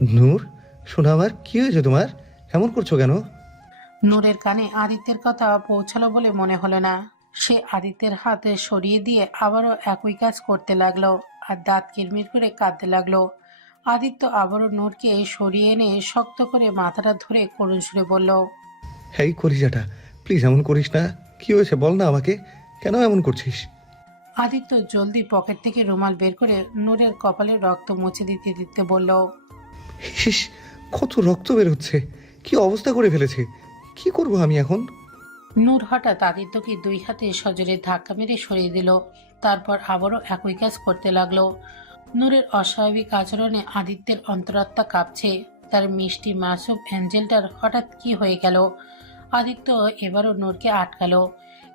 নূর, শোনো আমার, কি হয়েছে তোমার? এমন করছো কেন? নূরের কানে আদিত্যের কথা পৌঁছালো বলে মনে হলো না। সে আদিত্যের হাতে সরিয়ে দিয়ে আবারও একই কাজ করতে লাগলো আর দাঁত কিরমির করে কাঁদতে লাগলো। আদিত্য আবারও নূরকে সরিয়ে এনে শক্ত করে মাথাটা ধরে করুণ সুরে বলল। এই কলিজাটা, প্লিজ এমন করিস না। কি হয়েছে বল না আমাকে, কেন এমন করছিস? আদিত্য জলদি পকেট থেকে রুমাল বের করে নূরের কপালে রক্ত মুছে দিতে দিতে বলল। ইস, কত রক্ত বেরোচ্ছে! কি অবস্থা করে ফেলেছে! কি করব আমি এখন? নূর হঠাৎ আদিত্যকে দুই হাতে সজোরে ধাক্কা মেরে সরিয়ে দিল। তারপর আবারও একই কাজ করতে লাগলো। নূরের অস্বাভাবিক আচরণে আদিত্যের অন্তরাত্মা কাঁপছে। তার মিষ্টি মাসুম অ্যাঞ্জেলটার হঠাৎ কি হয়ে গেল? আদিত্য এবারও নূরকে আটকালো।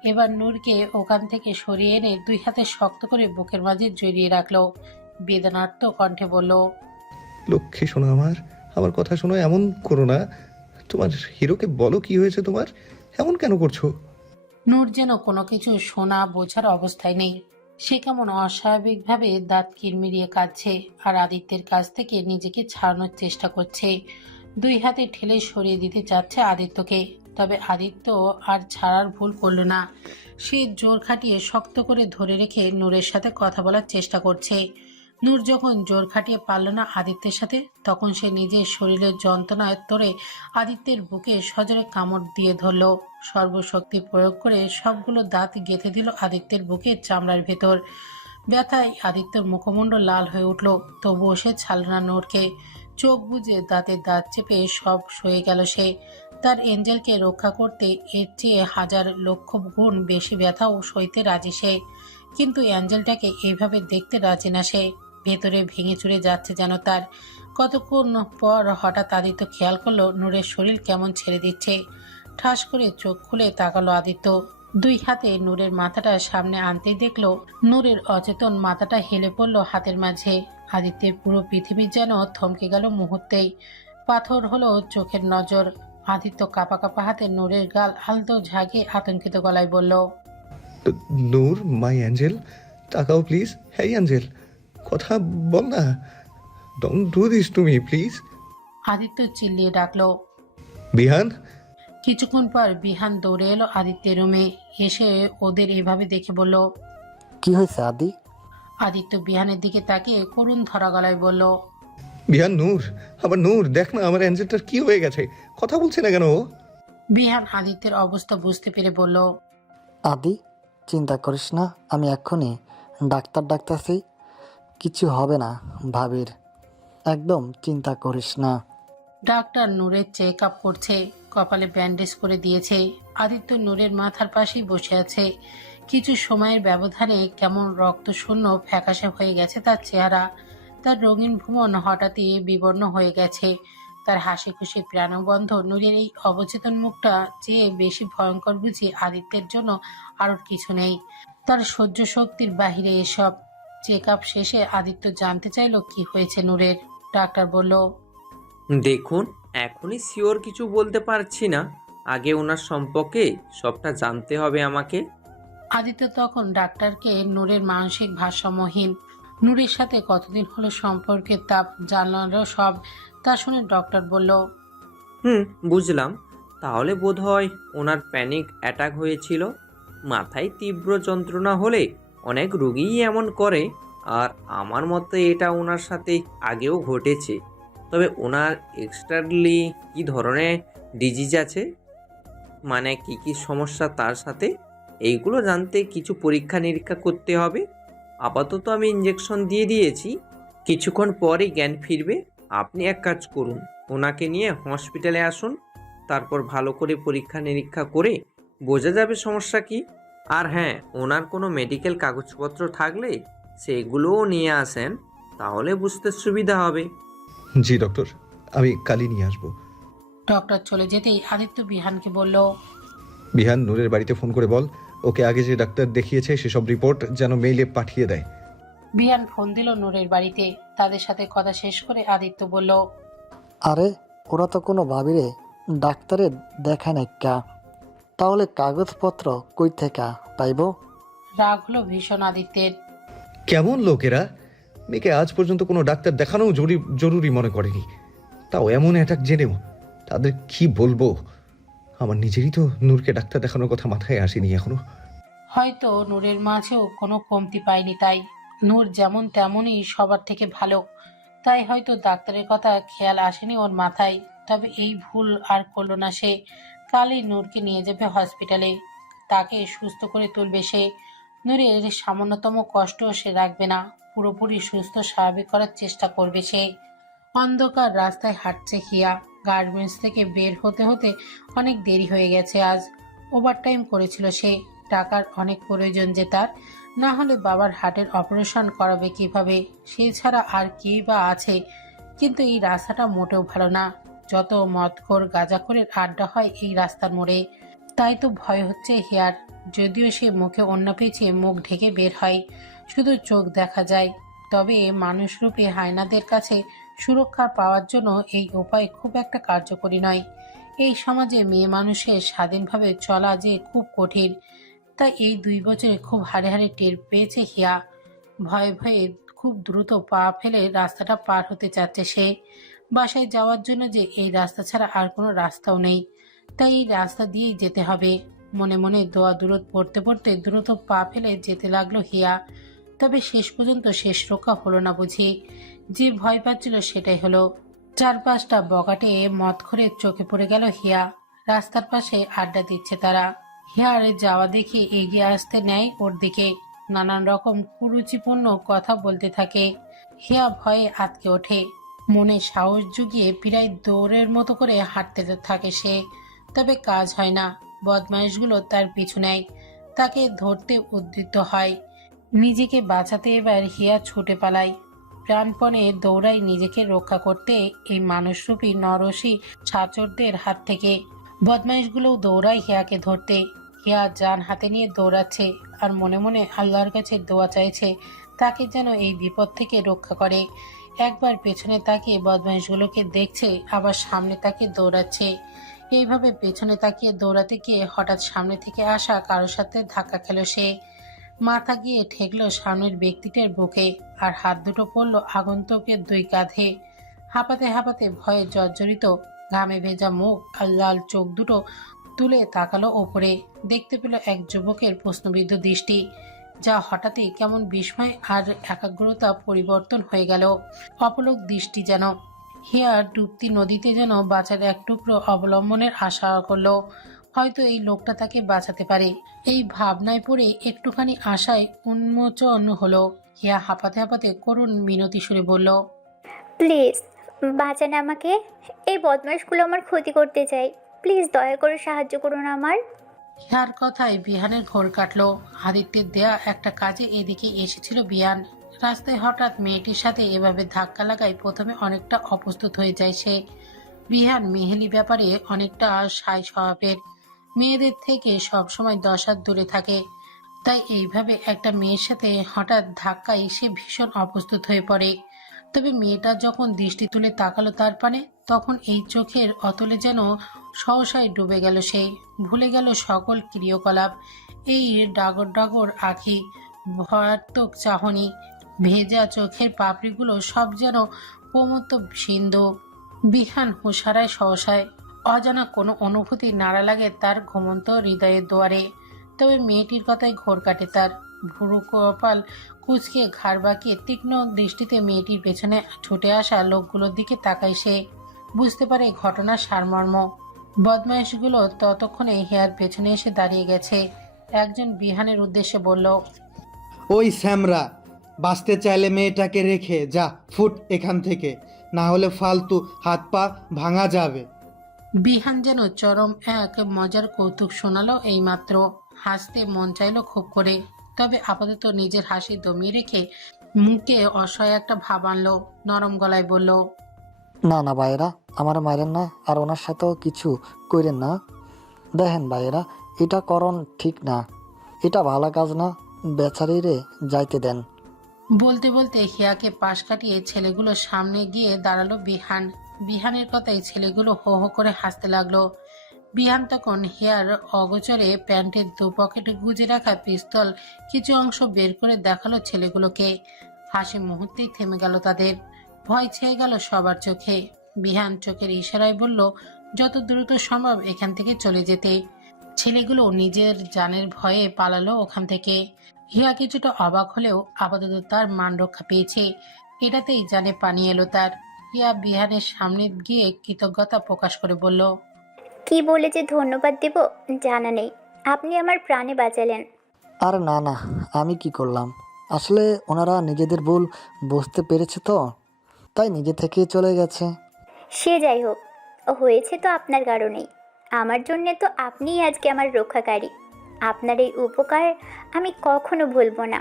এবার নূরকে ওখান থেকে সরিয়ে এনে দুই হাতে শক্ত করে বুকের মাঝে জড়িয়ে রাখলো। বেদনার্ত কণ্ঠে বলল। লক্ষ্মী শোনো আমার, আমার কথা শোনো, এমন করো না। তোমার হিরোকে বলো কি হয়েছে তোমার, এমন কেন করছো? নূর যেন কোনো কিছু শোনা বোঝার অবস্থায় নেই। সে কেমন অস্বাভাবিকভাবে দাঁত কিরমিরিয়ে কাঁদছে আর আদিত্যের কাছ থেকে নিজেকে ছাড়ানোর চেষ্টা করছে। দুই হাতে ঠেলে সরিয়ে দিতে চাচ্ছে আদিত্যকে। তবে আদিত্য আর ছাড়ার ভুল করল না। সে জোর খাটিয়ে শক্ত করে ধরে রেখে নূরের সাথে কথা বলার চেষ্টা করছে। নূর যখন জোর খাটিয়ে পারল না আদিত্যের সাথে, তখন সে নিজের শরীরের যন্ত্রণায় তোড়ে আদিত্যের বুকে সজোরে কামড় দিয়ে ধরল। সর্বশক্তি প্রয়োগ করে সবগুলো দাঁত গেঁথে দিল আদিত্যের বুকের চামড়ার ভেতর। ব্যথায় আদিত্যের মুখমণ্ডল লাল হয়ে উঠল, তবুও সে ছাড়ল না নূরকে। চোখ বুজে দাঁতের দাঁত চেপে সব সয়ে গেল সে। তার এঞ্জেলকে রক্ষা করতে এর চেয়ে হাজার লক্ষ গুণ বেশি ব্যথাও সইতে রাজি সে। কিন্তু অ্যাঞ্জেলটাকে এইভাবে দেখতে রাজি না সে। ভেতরে ভেঙে চুরে যাচ্ছে যেন তার। কতক্ষণ পর হঠাৎ আদিত্য খেয়াল করলো নূরের শরীর কেমন ছেড়ে দিচ্ছে। ঠাস করে চোখ খুলে তাকালো আদিত্য। দুই হাতে নূরের মাথাটা সামনে আনতেই দেখলো নূরের অচেতন মাথাটা হেলে পড়লো হাতের মাঝে। আদিত্যের পুরো পৃথিবী যেন থমকে গেল মুহূর্তেই। পাথর হলো চোখের নজর। আদিত্য কাঁপা কাঁপা হাতে নূরের গাল আলতো ঝাঁকিয়ে আতঙ্কিত গলায় বলল। নূর, মাই অ্যাঞ্জেল, তাকাও প্লিজ। হ্যাঁ অ্যাঞ্জেল, কথা বল না। Don't do this to me please. Aditya চিল্লিয়ে ডাকলো। বিহান। কিছুক্ষণ পর বিহান দৌড়ে এলো আদিত্যের রুমে। এসে ওদের এভাবে দেখে বলল। কি হয়েছে আদি? আদিত্য বিহানের দিকে তাকিয়ে করুণ ধরা গলায় বলল। বিহান, নূর, আবার নূর, দেখ না আমার অ্যাঞ্জেলটার কি হয়ে গেছে, কথা বলছে না কেন ও? বিহান আদিত্যের অবস্থা বুঝতে পেরে বলল। আদি, চিন্তা করিস না, আমি এক্ষুনি ডাক্তার ডাকতেছি। কিছু হবে না ভাবির, একদম চিন্তা করিস না। ডাক্তার নূরের চেক আপ করছে, কপালে ব্যান্ডেজ করে দিয়েছে। আদিত্য নূরের মাথার পাশেই বসে আছে। কিছু সময়ের ব্যবধানে কেমন রক্তশূন্য ফ্যাকাশে হয়ে গেছে তার চেহারা। তার রঙিন ভুবন হঠাৎই বিবর্ণ হয়ে গেছে। তার হাসি খুশি প্রাণবন্ধ নূরের এই অবচেতন মুখটা চেয়ে বেশি ভয়ঙ্কর বুঝি আদিত্যের জন্য আর কিছু নেই। তার সহ্য শক্তির বাহিরে এসব। চেক আপ শেষে আদিত্য জানতে চাইল কি হয়েছে নূরের। ডাক্তার বলল। দেখুন, এখনই শিওর কিছু বলতে পারছি না। আগে ওনার সম্পর্কে সবটা জানতে হবে আমাকে। আদিত্য তখন ডাক্তারকে নূরের মানসিক ভারসাম্যহীন, নূরের সাথে কতদিন হলো সম্পর্কের তাপ জানলো সব। তা শুনে ডক্টর বলল। বুঝলাম। তাহলে বোধহয় ওনার প্যানিক অ্যাটাক হয়েছিল। মাথায় তীব্র যন্ত্রণা হলে অনেক রোগীই এমন করে। আর আমার মতে এটা ওনার সাথে আগেও ঘটেছে। তবে ওনার এক্সটার্নালি কী ধরনের ডিজিজ আছে, মানে কি কি সমস্যা তার সাথে, এইগুলো জানতে কিছু পরীক্ষা নিরীক্ষা করতে হবে। আপাতত আমি ইঞ্জেকশন দিয়ে দিয়েছি, কিছুক্ষণ পরেই জ্ঞান ফিরবে। আপনি এক কাজ করুন, ওনাকে নিয়ে হসপিটালে আসুন। তারপর ভালো করে পরীক্ষা নিরীক্ষা করে বোঝা যাবে সমস্যা কি। আর হ্যাঁ, ওনার কোনো মেডিকেল কাগজপত্র থাকলে সেগুলোও নিয়ে আসেন, তাহলে বুঝতে সুবিধা হবে। জি ডক্টর, আমি কালই নিয়ে আসবো। ডক্টর চলে যেতেই আদিত্য বিহানকে বলল। বিহান, নূরের বাড়িতে ফোন করে বল ওকে আগে যে ডাক্তার দেখিয়েছে সেসব রিপোর্ট যেন মেইলে পাঠিয়ে দেয়। বিহান ফোন দিল নূরের বাড়িতে। তাদের সাথে কথা শেষ করে আদিত্য বলল। আরে, ওরা তো কোনো ভাবিরে ডাক্তারে দেখায় না কা, তাহলে কাগজপত্র কই থেকে পাইব? রাগ হলো ভীষণ আদিত্যের। কেমন লোকেরা! মেয়েকে আজ পর্যন্ত কোনো ডাক্তার দেখানো জরুরি মনে করেনি। তাও এমন অ্যাটাক জেনেও। তাদের কি বলবো? আমার নিজেরই তো নূরকে ডাক্তার দেখানোর কথা মাথায় আসেনি এখনো। হয়তো নূরের মাঝেও কোনো কমতি পায়নি, তাই নূর যেমন তেমনই সবার থেকে ভালো, তাই হয়তো ডাক্তারের কথা খেয়াল আসেনি ওর মাথায়। তবে এই ভুল আর করলো না সে। কালই নূরকে নিয়ে যাবে হসপিটালে, তাকে সুস্থ করে তুলবে সে। নূরের সামান্যতম কষ্ট সে রাখবে না, পুরোপুরি সুস্থ স্বাভাবিক করার চেষ্টা করবে সে। অন্ধকার রাস্তায় হাঁটছে হিয়া। গার্মেন্টস থেকে বের হতে হতে অনেক দেরি হয়ে গেছে আজ। ওভারটাইম করেছিল সে। টাকার অনেক প্রয়োজন যে তার, না হলে বাবার হার্টের অপারেশন করাবে কিভাবে? সে ছাড়া আর কে বা আছে? কিন্তু এই রাস্তাটা মোটেও ভালো না। যত মদখোর গাঁজাখোরের আড্ডা হয় এই রাস্তার মোড়ে। তাই তো ভয় হচ্ছে হিয়ার। যদিও সে মুখে ওড়না পেঁচিয়ে মুখ ঢেকে বের হয়, শুধু চোখ দেখা যায়। তবে মানুষরূপী হায়নাদের কাছে সুরক্ষা পাওয়ার জন্য এই উপায় খুব একটা কার্যকরী নয়। এই সমাজে মেয়ে মানুষের স্বাধীনভাবে চলা যে খুব কঠিন, তাই এই 2 বছরে খুব হাড়ে হাড়ে টের পেয়েছে হিয়া। ভয়ে ভয়ে খুব দ্রুত পা ফেলে রাস্তাটা পার হতে চাচ্ছে সে। বাসায় যাওয়ার জন্য যে এই রাস্তা ছাড়া আর কোনো রাস্তাও নেই, তাই এই রাস্তা দিয়েই যেতে হবে। মনে মনে দোয়া দূরত পড়তে পড়তে দ্রুত পা ফেলে যেতে লাগলো হিয়া। তবে শেষ পর্যন্ত শেষ রক্ষা হলো না বুঝি। যে ভয় পাচ্ছিল সেটাই হলো। 4-5টা বগাটে মদখোরের চোখে পড়ে গেল হিয়া। রাস্তার পাশে আড্ডা দিচ্ছে তারা। হিয়ার যাওয়া দেখে এগিয়ে আসতে নেয় ওর দিকে, নানান রকম কুরুচিপূর্ণ কথা বলতে থাকে। হিয়া ভয়ে আঁতকে ওঠে, মনে সাহস জুগিয়ে প্রায় দৌড়ের মতো করে হাঁটতে থাকে সে। তবে কাজ হয় না। বদমাইশগুলো তার পিছু নেয়, তাকে ধরতে উদ্যত হয়। নিজেকে বাঁচাতে এবার হিয়া ছুটে পালায়, প্রাণপণে দৌড়ায় নিজেকে রক্ষা করতে এই মানুষরূপী নরসী ছাচরদের হাত থেকে। বদমাইশগুলোও দৌড়ায় হিয়াকে ধরতে। হিয়া জান হাতে নিয়ে দৌড়াচ্ছে আর মনে মনে আল্লাহর কাছে দোয়া চাইছে তাকে যেন এই বিপদ থেকে রক্ষা করে। একবার পেছনে তাকিয়ে বদমাইশগুলোকে দেখছে, আবার সামনে তাকিয়ে দৌড়াচ্ছে। এইভাবে পেছনে তাকিয়ে দৌড়াতে গিয়ে হঠাৎ সামনে থেকে আসা কারোর সাথে ধাক্কা খেল সে। মাথা গিয়ে ঠেকলো সামনের ব্যক্তিটার বুকে, আর হাত দুটো পড়লো আগন্তুকের 2 কাঁধে। হাঁপাতে হাঁপাতে ভয়ে জর্জরিত, ঘামে ভেজা মুখ আর লাল চোখ দুটো তুলে তাকালো ওপরে। দেখতে পেল এক যুবকের প্রশ্নবিদ্ধ দৃষ্টি, যা হঠাৎই কেমন বিস্ময় আর একাগ্রতা পরিবর্তন হয়ে গেল। অপলক দৃষ্টি যেন। হিয়া ডুবতি নদীতে যেন বাঁচার এক টুকরো অবলম্বনের আশা করলো। হয়তো এই লোকটা তাকে বাঁচাতে পারে। এই ভাবনায় পড়ে একটুখানি আশায় উন্মোচন হলো। হিয়া হাঁপাতে হাঁপাতে করুণ মিনতি সুরে বলল, প্লিজ বাঁচান আমাকে। এই বদমাশগুলো আমার ক্ষতি করতে চাই। প্লিজ দয়া করে সাহায্য করুন আমার। হিয়ার কথায় বিহানের ঘোর কাটলো। আদিত্যের দেয়া একটা কাজে এদিকে এসেছিল বিহান। রাস্তায় হঠাৎ মেয়েটির সাথে এভাবে ধাক্কা লাগায় প্রথমে অনেকটা অপ্রস্তুত হয়ে যায় সে। বিহান মেহেলি ব্যাপারে অনেকটা সায় স্বভাবের, মেয়েদের থেকে সবসময় 10 হাত দূরে থাকে। তাই এইভাবে একটা মেয়ের সাথে হঠাৎ ধাক্কায় সে ভীষণ অপ্রস্তুত হয়ে পড়ে। তবে মেয়েটা যখন দৃষ্টি তুলে তাকালো তার পানে, তখন এই চোখের অতলে যেন সহসায় ডুবে গেল সে। ভুলে গেল সকল ক্রিয়াকলাপ। এই ডাগর ডাগর আঁখি, ভয়াত্মক চাহনি, ভেজা চোখের পাপড়িগুলো সব যেন প্রমত্ত সিন্ধু। বিহান হুঁশারায় সহসায়। অজানা কোনো অনুভূতি নাড়া লাগে তার ঘুমন্ত হৃদয়ের দুয়ারে। তবে মেয়েটির কথায় ঘোর কাটে তার। ভুরু কপাল কুঁচকে ঘাড় বাঁকিয়ে তীক্ষ্ণ দৃষ্টিতে মেয়েটির পেছনে ছুটে আসা লোকগুলোর দিকে তাকায় সে। বুঝতে পারে ঘটনার সারমর্ম। বদমাইশগুলো ততক্ষণে হিয়ার পেছনে এসে দাঁড়িয়ে গেছে। একজন বিহানের উদ্দেশ্যে বলল, ওই স্যামরা, বাঁচতে চাইলে মেয়েটাকে রেখে যা, ফুট এখান থেকে, না হলে ফালতু হাত পা ভাঙা যাবে। বিহান যেন চরম এক মজার কৌতুক শোনালো এইমাত্র। হাসতে মন চাইল খুব করে, তবে আপাতত নিজের হাসি দমিয়ে রেখে মুখে অসহায় একটা ভাব আনলো। নরম গলায় বলল, না না ভাইয়েরা, আমার মারেন না, আর ওনার সাথেও কিছু করেন না। দেখেন ভাইয়েরা, এটা করণ ঠিক না, এটা ভালো কাজ না। বেচারিরে যাইতে দেন। বলতে বলতে হিয়াকে পাশ কাটিয়ে ছেলেগুলো সামনে গিয়ে দাঁড়ালো বিহান। বিহানের কথায় ছেলেগুলো হো হো করে হাসতে লাগলো। বিহান তখন হিয়ার অগোচরে প্যান্টের 2 পকেটে গুজে রাখা পিস্তল কিছু অংশ বের করে দেখালো ছেলেগুলোকে। হাসি মুহূর্তেই থেমে গেল তাদের। ভয় ছেয়ে গেল সবার চোখে। বিহান চোখের ইশারায় বলল যত দ্রুত সম্ভব এখান থেকে চলে যেতে। ছেলেগুলো নিজের জানের ভয়ে পালালো ওখান থেকে। হিয়া কিছুটা অবাক হলেও আপাতত তার মান রক্ষা পেয়েছে, এটাতেই জানে পানি এলো তার। হিয়া বিহানের সামনে গিয়ে কৃতজ্ঞতা প্রকাশ করে বলল, কি বলে যে ধন্যবাদ দেব জানা নেই, আপনি আমার প্রাণে বাঁচালেন। আর না না, আমি কি করলাম? আসলে ওনারা নিজেদের ভুল বুঝতে পেরেছে তো, তাই নিজে থেকেই চলে গেছে। সে যাই হোক, হয়েছে তো আপনার কারণেই। আমার জন্যে তো আপনিই আজকে আমার রক্ষাকারী। আপনার এই উপকার আমি কখনো ভুলবো না।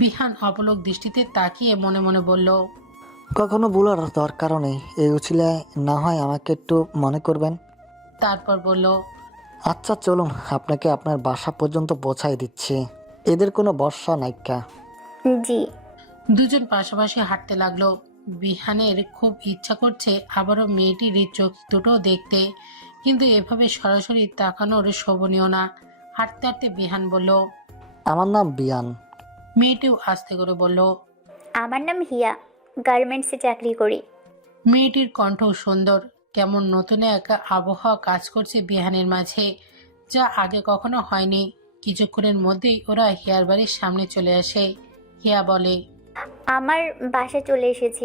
বিহান অপলক দৃষ্টিতে তাকিয়ে মনে মনে বলল, কখনো ভুলার দরকারও নেই, এই উচিলায় না হয় আমাকে একটু মনে করবেন। তারপর বলল, আচ্ছা চলুন, আপনাকে আপনার বাসা পর্যন্ত পৌঁছাই দিচ্ছি। এদের কোনো ভরসা নাইকা। জি। দুজন পাশাপাশি হাঁটতে লাগলো। বিহানের খুব ইচ্ছা করছে আবারও মেয়েটির চোখ দুটো দেখতে, কিন্তু এভাবে সরাসরি তাকানোর শোভনীয় না। হাঁটতে হাঁটতে বিহান বলল, আমার নাম বিয়ান। মেয়েটিও আস্তে করে বলল, আমার নাম হিয়া, গার্মেন্টসে চাকরি করি। মেয়েটির কণ্ঠ সুন্দর, কেমন নতুন এক আবহাওয়া কাজ করছে বিহানের মাঝে, যা আগে কখনো হয়নি। কিছুক্ষণের মধ্যেই ওরা হিয়ার বাড়ির সামনে চলে আসে। হিয়া বলে, আমার বাসা চলে এসেছি।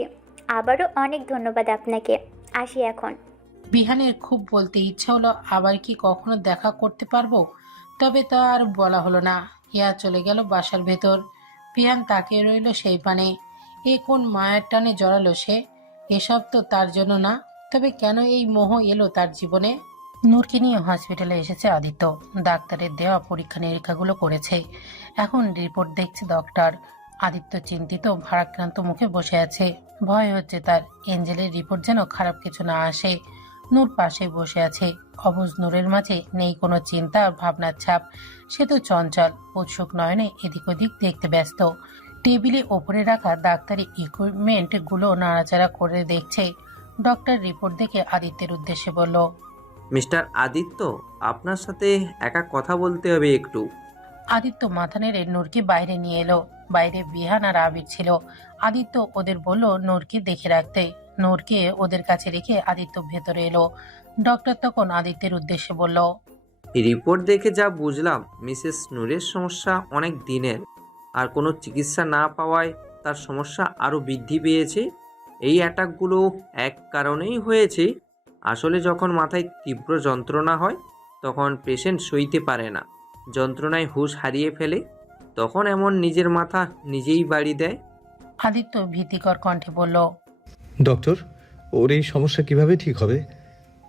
আবারও অনেক ধন্যবাদ আপনাকে, আসি এখন। বিহানের খুব বলতে ইচ্ছা হলো আবার কি কখনো দেখা করতে পারবো, তবে তা আর বলা হলো না। হিয়া চলে গেল বাসার ভেতর। বিহান তাকিয়ে রইল সেই পানে। এ কোন মায়ের টানে জড়ালো সে? এসব তো তার জন্য না, তবে কেন এই মোহ এলো তার জীবনে? নূরকে নিয়ে হসপিটালে এসেছে আদিত্য। ডাক্তারের দেওয়া পরীক্ষা নিরীক্ষাগুলো করেছে, এখন রিপোর্ট দেখছে ডক্টর। আদিত্য চিন্তিত ভারাক্রান্ত মুখে বসে আছে। ভয় হচ্ছে তার এঞ্জেলের রিপোর্ট যেন খারাপ কিছু না আসে। নূর পাশে বসে আছে। অবুঝ নূরের মাঝে নেই কোনো চিন্তা ভাবনার ছাপ। সে তো চঞ্চল, উৎসুক নয়নে এদিক ওদিক দেখতে ব্যস্ত। টেবিলে ওপরে রাখা ডাক্তারি ইকুইপমেন্ট গুলো নাড়াচাড়া করে দেখছে। ডক্টর রিপোর্ট দেখে আদিত্যের উদ্দেশ্যে বলল, মিস্টার আদিত্য, আপনার সাথে একা কথা বলতে হবে একটু। আদিত্য মাথা নেড়ে নূরকে বাইরে নিয়ে এলো। বাইরে বিহান আর আবির ছিল। আদিত্য ওদের বলল নূরকে দেখে রাখতে। নূরকে ওদের কাছে রেখে আদিত্য ভেতরে এলো। ডক্টর তখন আদিত্যের উদ্দেশ্যে বলল, রিপোর্ট দেখে যা বুঝলাম, মিসেস নূরের সমস্যা অনেক দিনের, আর কোনো চিকিৎসা না পাওয়ায় তার সমস্যা আরও বৃদ্ধি পেয়েছে। এই অ্যাটাকগুলো এক কারণেই হয়েছে। আসলে যখন মাথায় তীব্র যন্ত্রণা হয় তখন পেশেন্ট সইতে পারে না, যন্ত্রণায় হুঁশ হারিয়ে ফেলে, তখন এমন নিজের মাথা নিজেই বাড়ি দেয়। আদিত্য ভীতিকর কণ্ঠে বলল, ডক্টর, ওর এই সমস্যা কিভাবে ঠিক হবে?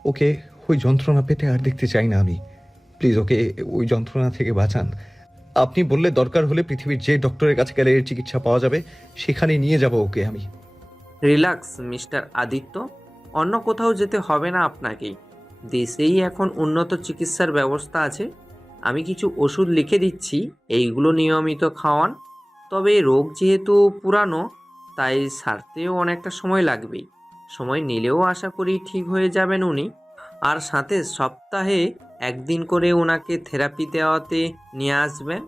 ওকে ওই যন্ত্রণা পেতে আর দেখতে চাই না আমি। প্লিজ ওকে ওই যন্ত্রণা থেকে বাঁচান। আপনি বললে দরকার হলে পৃথিবীর যে ডক্টরের কাছে গেলে এর চিকিৎসা পাওয়া যাবে সেখানে নিয়ে যাব ওকে আমি। রিল্যাক্স মিস্টার আদিত্য, অন্য কোথাও যেতে হবে না আপনাকেই। দেশেই এখন উন্নত চিকিৎসার ব্যবস্থা আছে। আমি কিছু ওষুধ লিখে দিচ্ছি, এইগুলো নিয়মিত খাওয়ান। তবে রোগ যেহেতু পুরানো, তাই সারতেও অনেকটা সময় লাগবেই। সময় নিলেও আশা করি ঠিক হয়ে যাবেন উনি। আর সাথে সপ্তাহে একদিন করে ওনাকে থেরাপি দেওয়াতে নিয়ে আসবেন।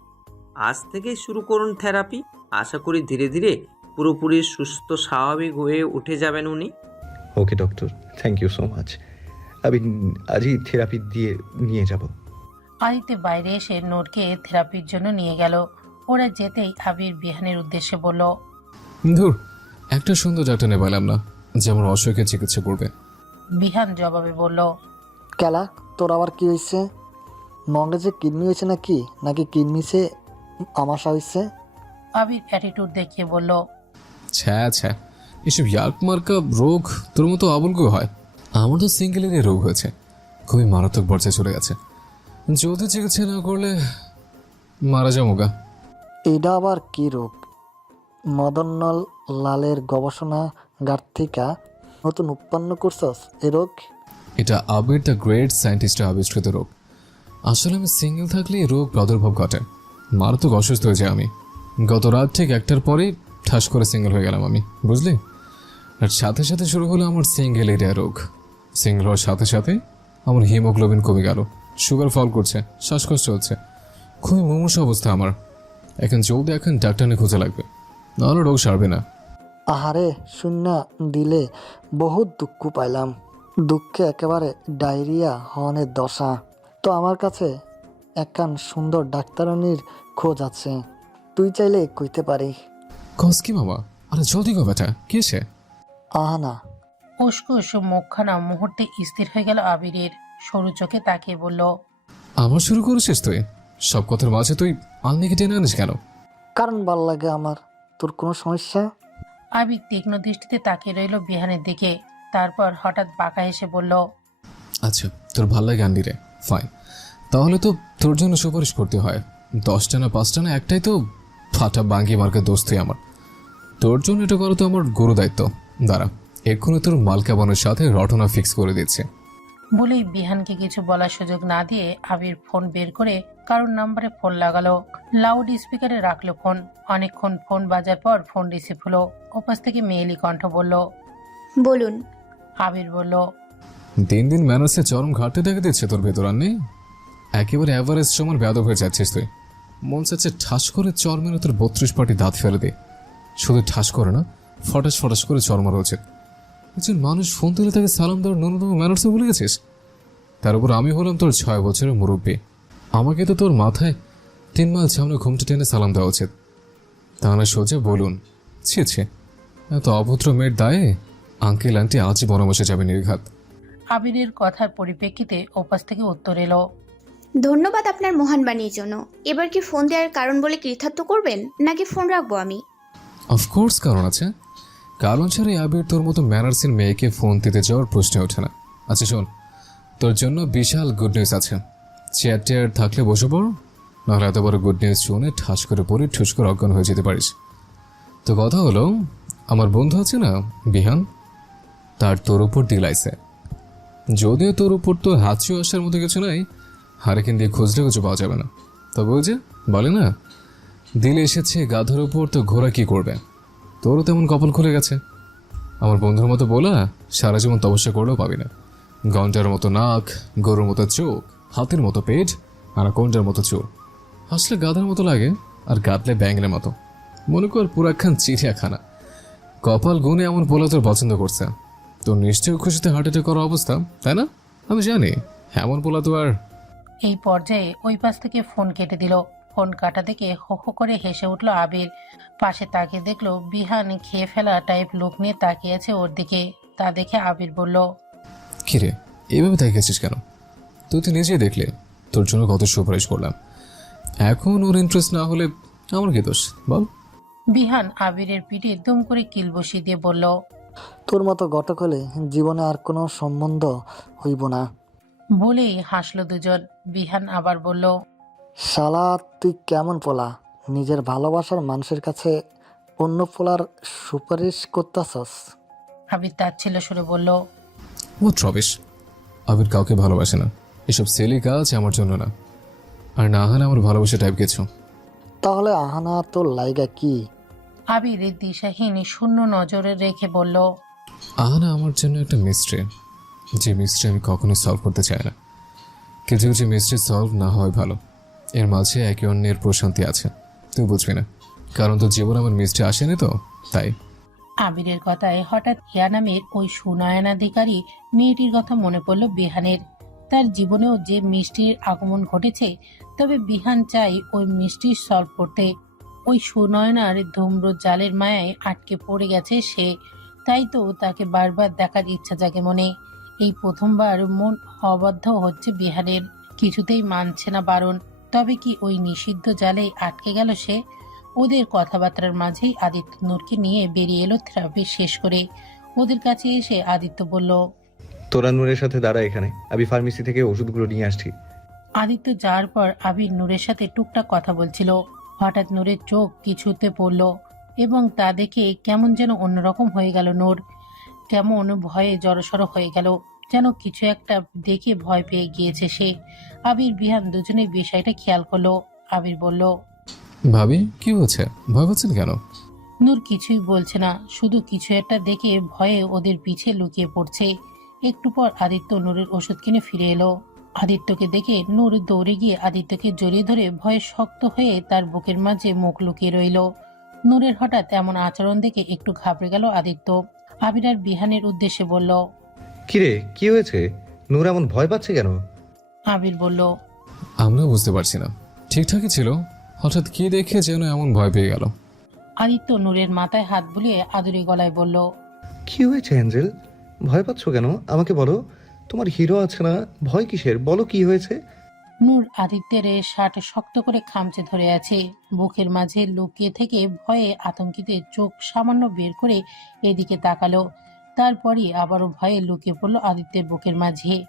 আজ থেকেই শুরু করুন থেরাপি। আশা করি ধীরে ধীরে পুরোপুরি সুস্থ স্বাভাবিক হয়ে উঠে যাবেন উনি। Okay doctor, thank you so much. আমি আজই থেরাপি দিয়ে নিয়ে যাব। আদিত্য বাইরে এসে নূরকে থেরাপির জন্য নিয়ে গেল। ওরা যেতেই আবির বিহানের উদ্দেশ্যে বলল, ধুর, একটা সুন্দর ডাক্তার নিয়ে পেলাম না যে আমার অসুখের চিকিৎসা করবে। বিহান জবাবে বলল, কেলা, তোর আবার কি হয়েছে? মগজে কিডনি হয়েছে নাকি, নাকি কিডনিতে আমাশা হয়েছে? আবির অ্যাটিটিউড দেখিয়ে বলল, ছ্যা ছ্যা, এসব ইয়ার্ক মার্কা রোগ তোর মতো আবুলকে হয়? আমার তো সিঙ্গেলেরই রোগ হয়েছে, খুবই মারাত্মক পর্যায়ে চলে গেছে। যদি চিকিৎসা না করলে মারা যাবো গা। এটা আবার কি রোগ? মদনলাল লালের গবেষণাগার থেকে নতুন উৎপন্ন করছস এ রোগ? এটা আবির দ্য গ্রেট সায়েন্টিস্টের আবিষ্কৃত রোগ। আসলে আমি সিঙ্গেল থাকলে এই রোগ প্রাদুর্ভাব ঘটে। মারাত্মক অসুস্থ হয়ে যায় আমি। গত রাত ঠিক 1টার পরেই ঠাস করে সিঙ্গেল হয়ে গেলাম আমি, বুঝলি? আর সাথে সাথে শুরু হলো আমার সিঙ্গেল এরিয়া রোগ। সিঙ্গেল হওয়ার সাথে সাথে আমার হিমোগ্লোবিন কমে গেল, সুগার ফল করছে, শ্বাসকষ্ট হচ্ছে, খুবই মুমূর্ষ অবস্থা আমার। এখন জলদি ডাক্তার নিয়ে খুঁজে লাগবে, নাহলে রোগ সারবে না। আহারে শূন্য দিলে বহুত দুঃখ পাইলাম, দুঃখে একেবারে ডায়রিয়া হওয়ানের দশা। তো আমার কাছে একখান সুন্দর ডাক্তারানির খোঁজ আছে, তুই চাইলে কইতে পারি। কস কি মামা? আরে জলদি গো বেটা, কে সে? আহানা। উস্কুস মুখখানা মুহূর্তে স্থির হয়ে গেল আবিরের। সরু চোখে তাকিয়ে বলল, আবার শুরু করেছিস তুই? সব কথার মাঝে তুই আলনিকে টেনে আনিস কেন? কারণ ভাল লাগে আমার। তোর কোনো সমস্যা? আবির তীক্ষ্ণ দৃষ্টিতে তাকিয়ে রইল বিহানের দিকে। তারপর হঠাৎ বাঁকা হেসে বলল, আচ্ছা, তোর ভাল লাগে আনলি রে, ফাইন। তাহলে তো তোর জন্য সুপারিশ করতে হয়। 10টা না 5টা না একটাই তো ফাটা বাঙ্গি মার্কের দোস্ত তুই আমার। তোর জন্য এটা করা তো আমার গুরু দায়িত্ব। দাঁড়া, এক্ষুনি তোর মালকাবানের সাথে রটনা ফিক্স করে দিচ্ছে। বলেই বিহানকে কিছু বলার সুযোগ না দিয়ে আবির ফোন বের করে কারোর নাম্বারে ফোন লাগালো। লাউড স্পিকারে রাখলো ফোন। অনেকক্ষণ ফোন বাজার পর ফোন রিসিভ হলো। ওপাশ থেকে মেয়েলি কণ্ঠ বলল, বলুন। আবির বলল, দিন দিন ম্যানার্সে চরম ঘাটতে দেখা দিচ্ছে তোর ভেতর, আর নেই? একেবারে অ্যাভারেজ সময় বেয়াদব হয়ে যাচ্ছিস তুই। মন চাচ্ছে ঠাস করে চর মেরে তোর 32 পাটি দাঁত ফেলে দে। শুধু ঠাস করে না, ফটাস ফটাস করে চর মারা উচিত। একজন মানুষ ফোন তুলে তাকে সালাম দেওয়ার ন্যূনতম ম্যানার্সও ভুলে গেছিস। তার উপর আমি হলাম তোর 6 বছরের মুরব্বী। আমাকে তো তোর মাথায় 3 মাইল সামনে ঘুমটা টেনে সালাম দেওয়া উচিত। তা না সোজা বলুন, ছি ছি, এত অভদ্র মেয়ের দায়ে আঙ্কেল আন্টি আজই বড় বসে যাবে নির্ঘাত। আবিরের কথার পরিপ্রেক্ষিতে ওপাশ থেকে উত্তর এলো, ধন্যবাদ আপনার মহান বাণীর জন্য। এবার কি ফোন দেওয়ার কারণ বলে কৃতার্থ করবেন, নাকি ফোন রাখবো আমি? অফকোর্স কারণ আছে। কারণ ছাড়াই আবির তোর মতো ম্যানার্সের মেয়েকে ফোন দিতে যাওয়ার প্রশ্ন ওঠে না। আচ্ছা শোন, তোর জন্য বিশাল গুড নিউজ আছে। চেয়ার টেয়ার থাকলে বসে পড়ো, নাহলে এত বড় গুড নিউজ শুনে ঠাস করে পড়ে ঠুস করে অজ্ঞান হয়ে যেতে পারিস। তো কথা হলো, আমার বন্ধু আছে না বিহান, তার তোর উপর দিল আইছে। যদিও তোর উপর তো হাঁচিও আসার মতো কিছু নাই, হারিকেন দিয়ে খুঁজলে কিছু পাওয়া যাবে না। তবে ওই যে বলে না, দিলে এসেছে গাধার উপর তো ঘোড়া কি করবে। তোরও তেমন কপাল খুলে গেছে। আমার বন্ধুর মতো বলা সারা জীবন তপস্যা করলেও পাবি না। গন্ডার মতো নাক, গরুর মতো চোখ, হাতির মতো পেট, আর কোনটার মতো চোখ। হাসলে গাধার মতো লাগে, আর গাদলে ব্যাঙের মতো। মনে কর পুরো একখান চিড়িয়াখানা। কপাল গুনে এমন বলে তোর পছন্দ করছে। তোর নিশ্চয়ই খুশিতে হার্ট অ্যাটাক করার অবস্থা, তাই না? আমি জানি এমন বলা তো আর। এই পর্যায়ে ওই পাশ থেকে ফোন কেটে দিল। ফোন কাটা দেখে হো হো করে হেসে উঠল আবির। পাশে তাকিয়ে দেখলো বিহান খেয়ে ফেলা টাইপ লুক নিয়ে তাকিয়ে আছে ওর দিকে। তা দেখে আবির বলল, কিরে, এইভাবে তাকিয়েছিস কেন? তুই তো নিজেই দেখলে তোর জন্য কত সুপারিশ করলাম। এখন ওর ইন্টারেস্ট না হলে আমার কি দোষ বল? বিহান আবিরের পিঠে দুম করে কিল বসিয়ে দিয়ে বলল, তোর মতো ঘটক হলে জীবনে আর কোনো সম্বন্ধ হইব না। বলেই হাসলো দুজন। বিহান আবার বলল, শালা তুই কেমন পোলা, নিজের ভালোবাসার মানুষের কাছে অন্য পোলার সুপারিশ করতেছস? আবির তাচ্ছিল সুরে বলল, ও রবিশ, আবির কাউকে ভালোবাসে না। এসব সেলি কাজ আমার জন্য না, আর না হলে আমার ভালোবাসা টাইপ কিছু। তাহলে আহানা তোর লাইগা কি? আবির দিশাহীন শূন্য নজরে রেখে বলল, আহানা আমার জন্য একটা মিস্ট্রি, যে মিস্ট্রি আমি কখনো সলভ করতে চাই না। কিছু কিছু মিস্ট্রি সলভ না হয় ভালো, এর মাঝে একে অন্যের প্রশান্তি আছে। তুই বুঝবি না, কারণ তোর জীবন আমার মিস্ট্রি আসেনি তো, তাই। আবিরের কথায় হঠাৎ হিয়া নামের ওই সুনয়নাধিকারী মেয়েটির কথা মনে পড়ল বিহানের। তার জীবনেও যে মিষ্টির আগমন ঘটেছে, তবে বিহান চাই ওই মিষ্টি সলভ করতে। ওই সুনয়নার ধূম্র জালের মায়ায় আটকে পড়ে গেছে সে। তাই তো তাকে বারবার দেখার ইচ্ছা জাগে মনে। এই প্রথমবার মন অবাধ্য হচ্ছে বিহানের, কিছুতেই মানছে না বারণ। তবে কি ওই নিষিদ্ধ জালে আটকে গেল সে? ওদের কথাবার্তার মাঝেই আদিত্য নূরকে নিয়ে বেরিয়ে এলো থেরাপি শেষ করে। ওদের কাছে এসে আদিত্য বলল, তোরা নূরের সাথে দাঁড়া এখানে, আমি ফার্মেসি থেকে ওষুধগুলো নিয়ে আসছি। আদিত্য যাওয়ার পর আবির নূরের সাথে টুকটাক কথা বলছিল। হঠাৎ নূরের চোখ কিছুতে পড়ল এবং তা দেখে কেমন যেন অন্যরকম হয়ে গেল নূর। কেমন ভয়ে জড়সড় হয়ে গেল, যেন কিছু একটা দেখে ভয় পেয়ে গিয়েছে সে। আবির বিহান দুজনেই বিষয়টা খেয়াল করলো। আবির বলল, ভাবি কি হচ্ছে, ভয় পাচ্ছেন কেন? নূর কিছুই বলছে না, শুধু কিছু একটা দেখে ভয়ে ওদের পিছে লুকিয়ে পড়ছে। একটু পর আদিত্য নূরের ওষুধ কিনে ফিরে এলো। আদিত্যকে দেখে নূর দৌড়ে গিয়ে আদিত্যকে জড়িয়ে ধরে ভয়ে শক্ত হয়ে তার বুকের মাঝে মুখ লুকিয়ে রইল। নূরের হঠাৎ এমন আচরণ দেখে একটু ঘাবড়ে গেল আদিত্য। আবির আর বিহানের উদ্দেশ্যে বলল। কিরে, কি হয়েছে? নূর এমন ভয় পাচ্ছে কেন? আবির বলল। আমরাও বুঝতে পারছি না, ঠিকঠাকই ছিল, হঠাৎ কি দেখে যেন এমন ভয় পেয়ে গেল। আদিত্য নূরের মাথায় হাত বুলিয়ে আদুরি গলায় বলল। কি হয়েছে অ্যাঞ্জেল? ভয় পাচ্ছ কেন? আমাকে বলো। তোমার হিরো আছে না, ভয় কিসের? বলো কি হয়েছে। নূর আদিত্যের শার্ট শক্ত করে খামচে ধরে আছে। বুকের মাঝে লুকিয়ে থেকে ভয়ে আতঙ্কিতে চোখ সামান্য বের করে এদিকে তাকালো। তারপরই আবারও ভয়ে লুকিয়ে পড়ল আদিত্যের বুকের মাঝে।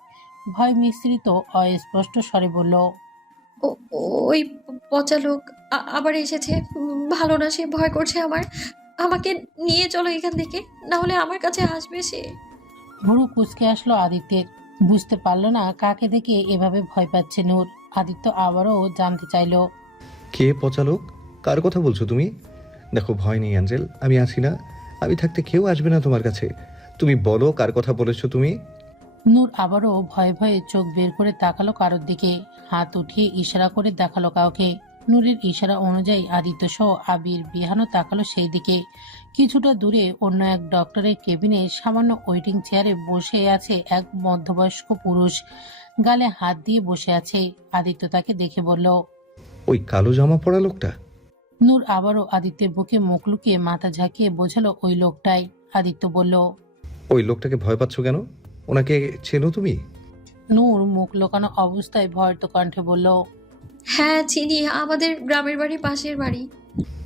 ভয় মিশ্রিত অস্পষ্ট স্বরে বলল। ও- ওই পচা লোক আবার এসেছে। ভালো না, সে ভয় করছে আমার। আমাকে নিয়ে চলো এখান থেকে, না হলে আমার কাছে আসবে সে। ভুরু কুঁচকে আসলো আদিত্যের। বুঝতে পারল না কাকে দেখে এভাবে ভয় পাচ্ছে নূর। আদিত্য আবারও জানতে চাইল। কে পচা লোক? কার কথা বলছো তুমি? দেখো, ভয় নেই অ্যাঞ্জেল, আমি আছি না। আমি থাকতে কেউ আসবে না তোমার কাছে। তুমি বলো কার কথা বলেছো তুমি। নূর আবারও ভয়ে ভয়ে চোখ বের করে তাকালো কারোর দিকে। হাত উঠিয়ে ইশারা করে দেখালো কাউকে। নূরের ইশারা অনুযায়ী আদিত্য সহ আবির বিহানও তাকালো সেই দিকে। কিছুটা দূরে অন্য এক ডক্টরের কেবিনে সামান্য ওয়েটিং চেয়ারে বসে আছে এক মধ্যবয়স্ক পুরুষ। গালে হাত দিয়ে বসে আছে। আদিত্য তাকে দেখে বলল। ওই কালো জামা পরা লোকটা? নূর আবারও আদিত্যের বুকে মুখ লুকিয়ে মাথা ঝাঁকিয়ে বোঝালো ওই লোকটাই। আদিত্য বলল। ওই লোকটাকে ভয় পাচ্ছ কেন? ওনাকে চেনো তুমি? নূর মুখ লোকানো অবস্থায় ভয়ত কণ্ঠে বলল। হ্যাঁ চিনি, আমাদের গ্রামের বাড়ি, পাশের বাড়ি।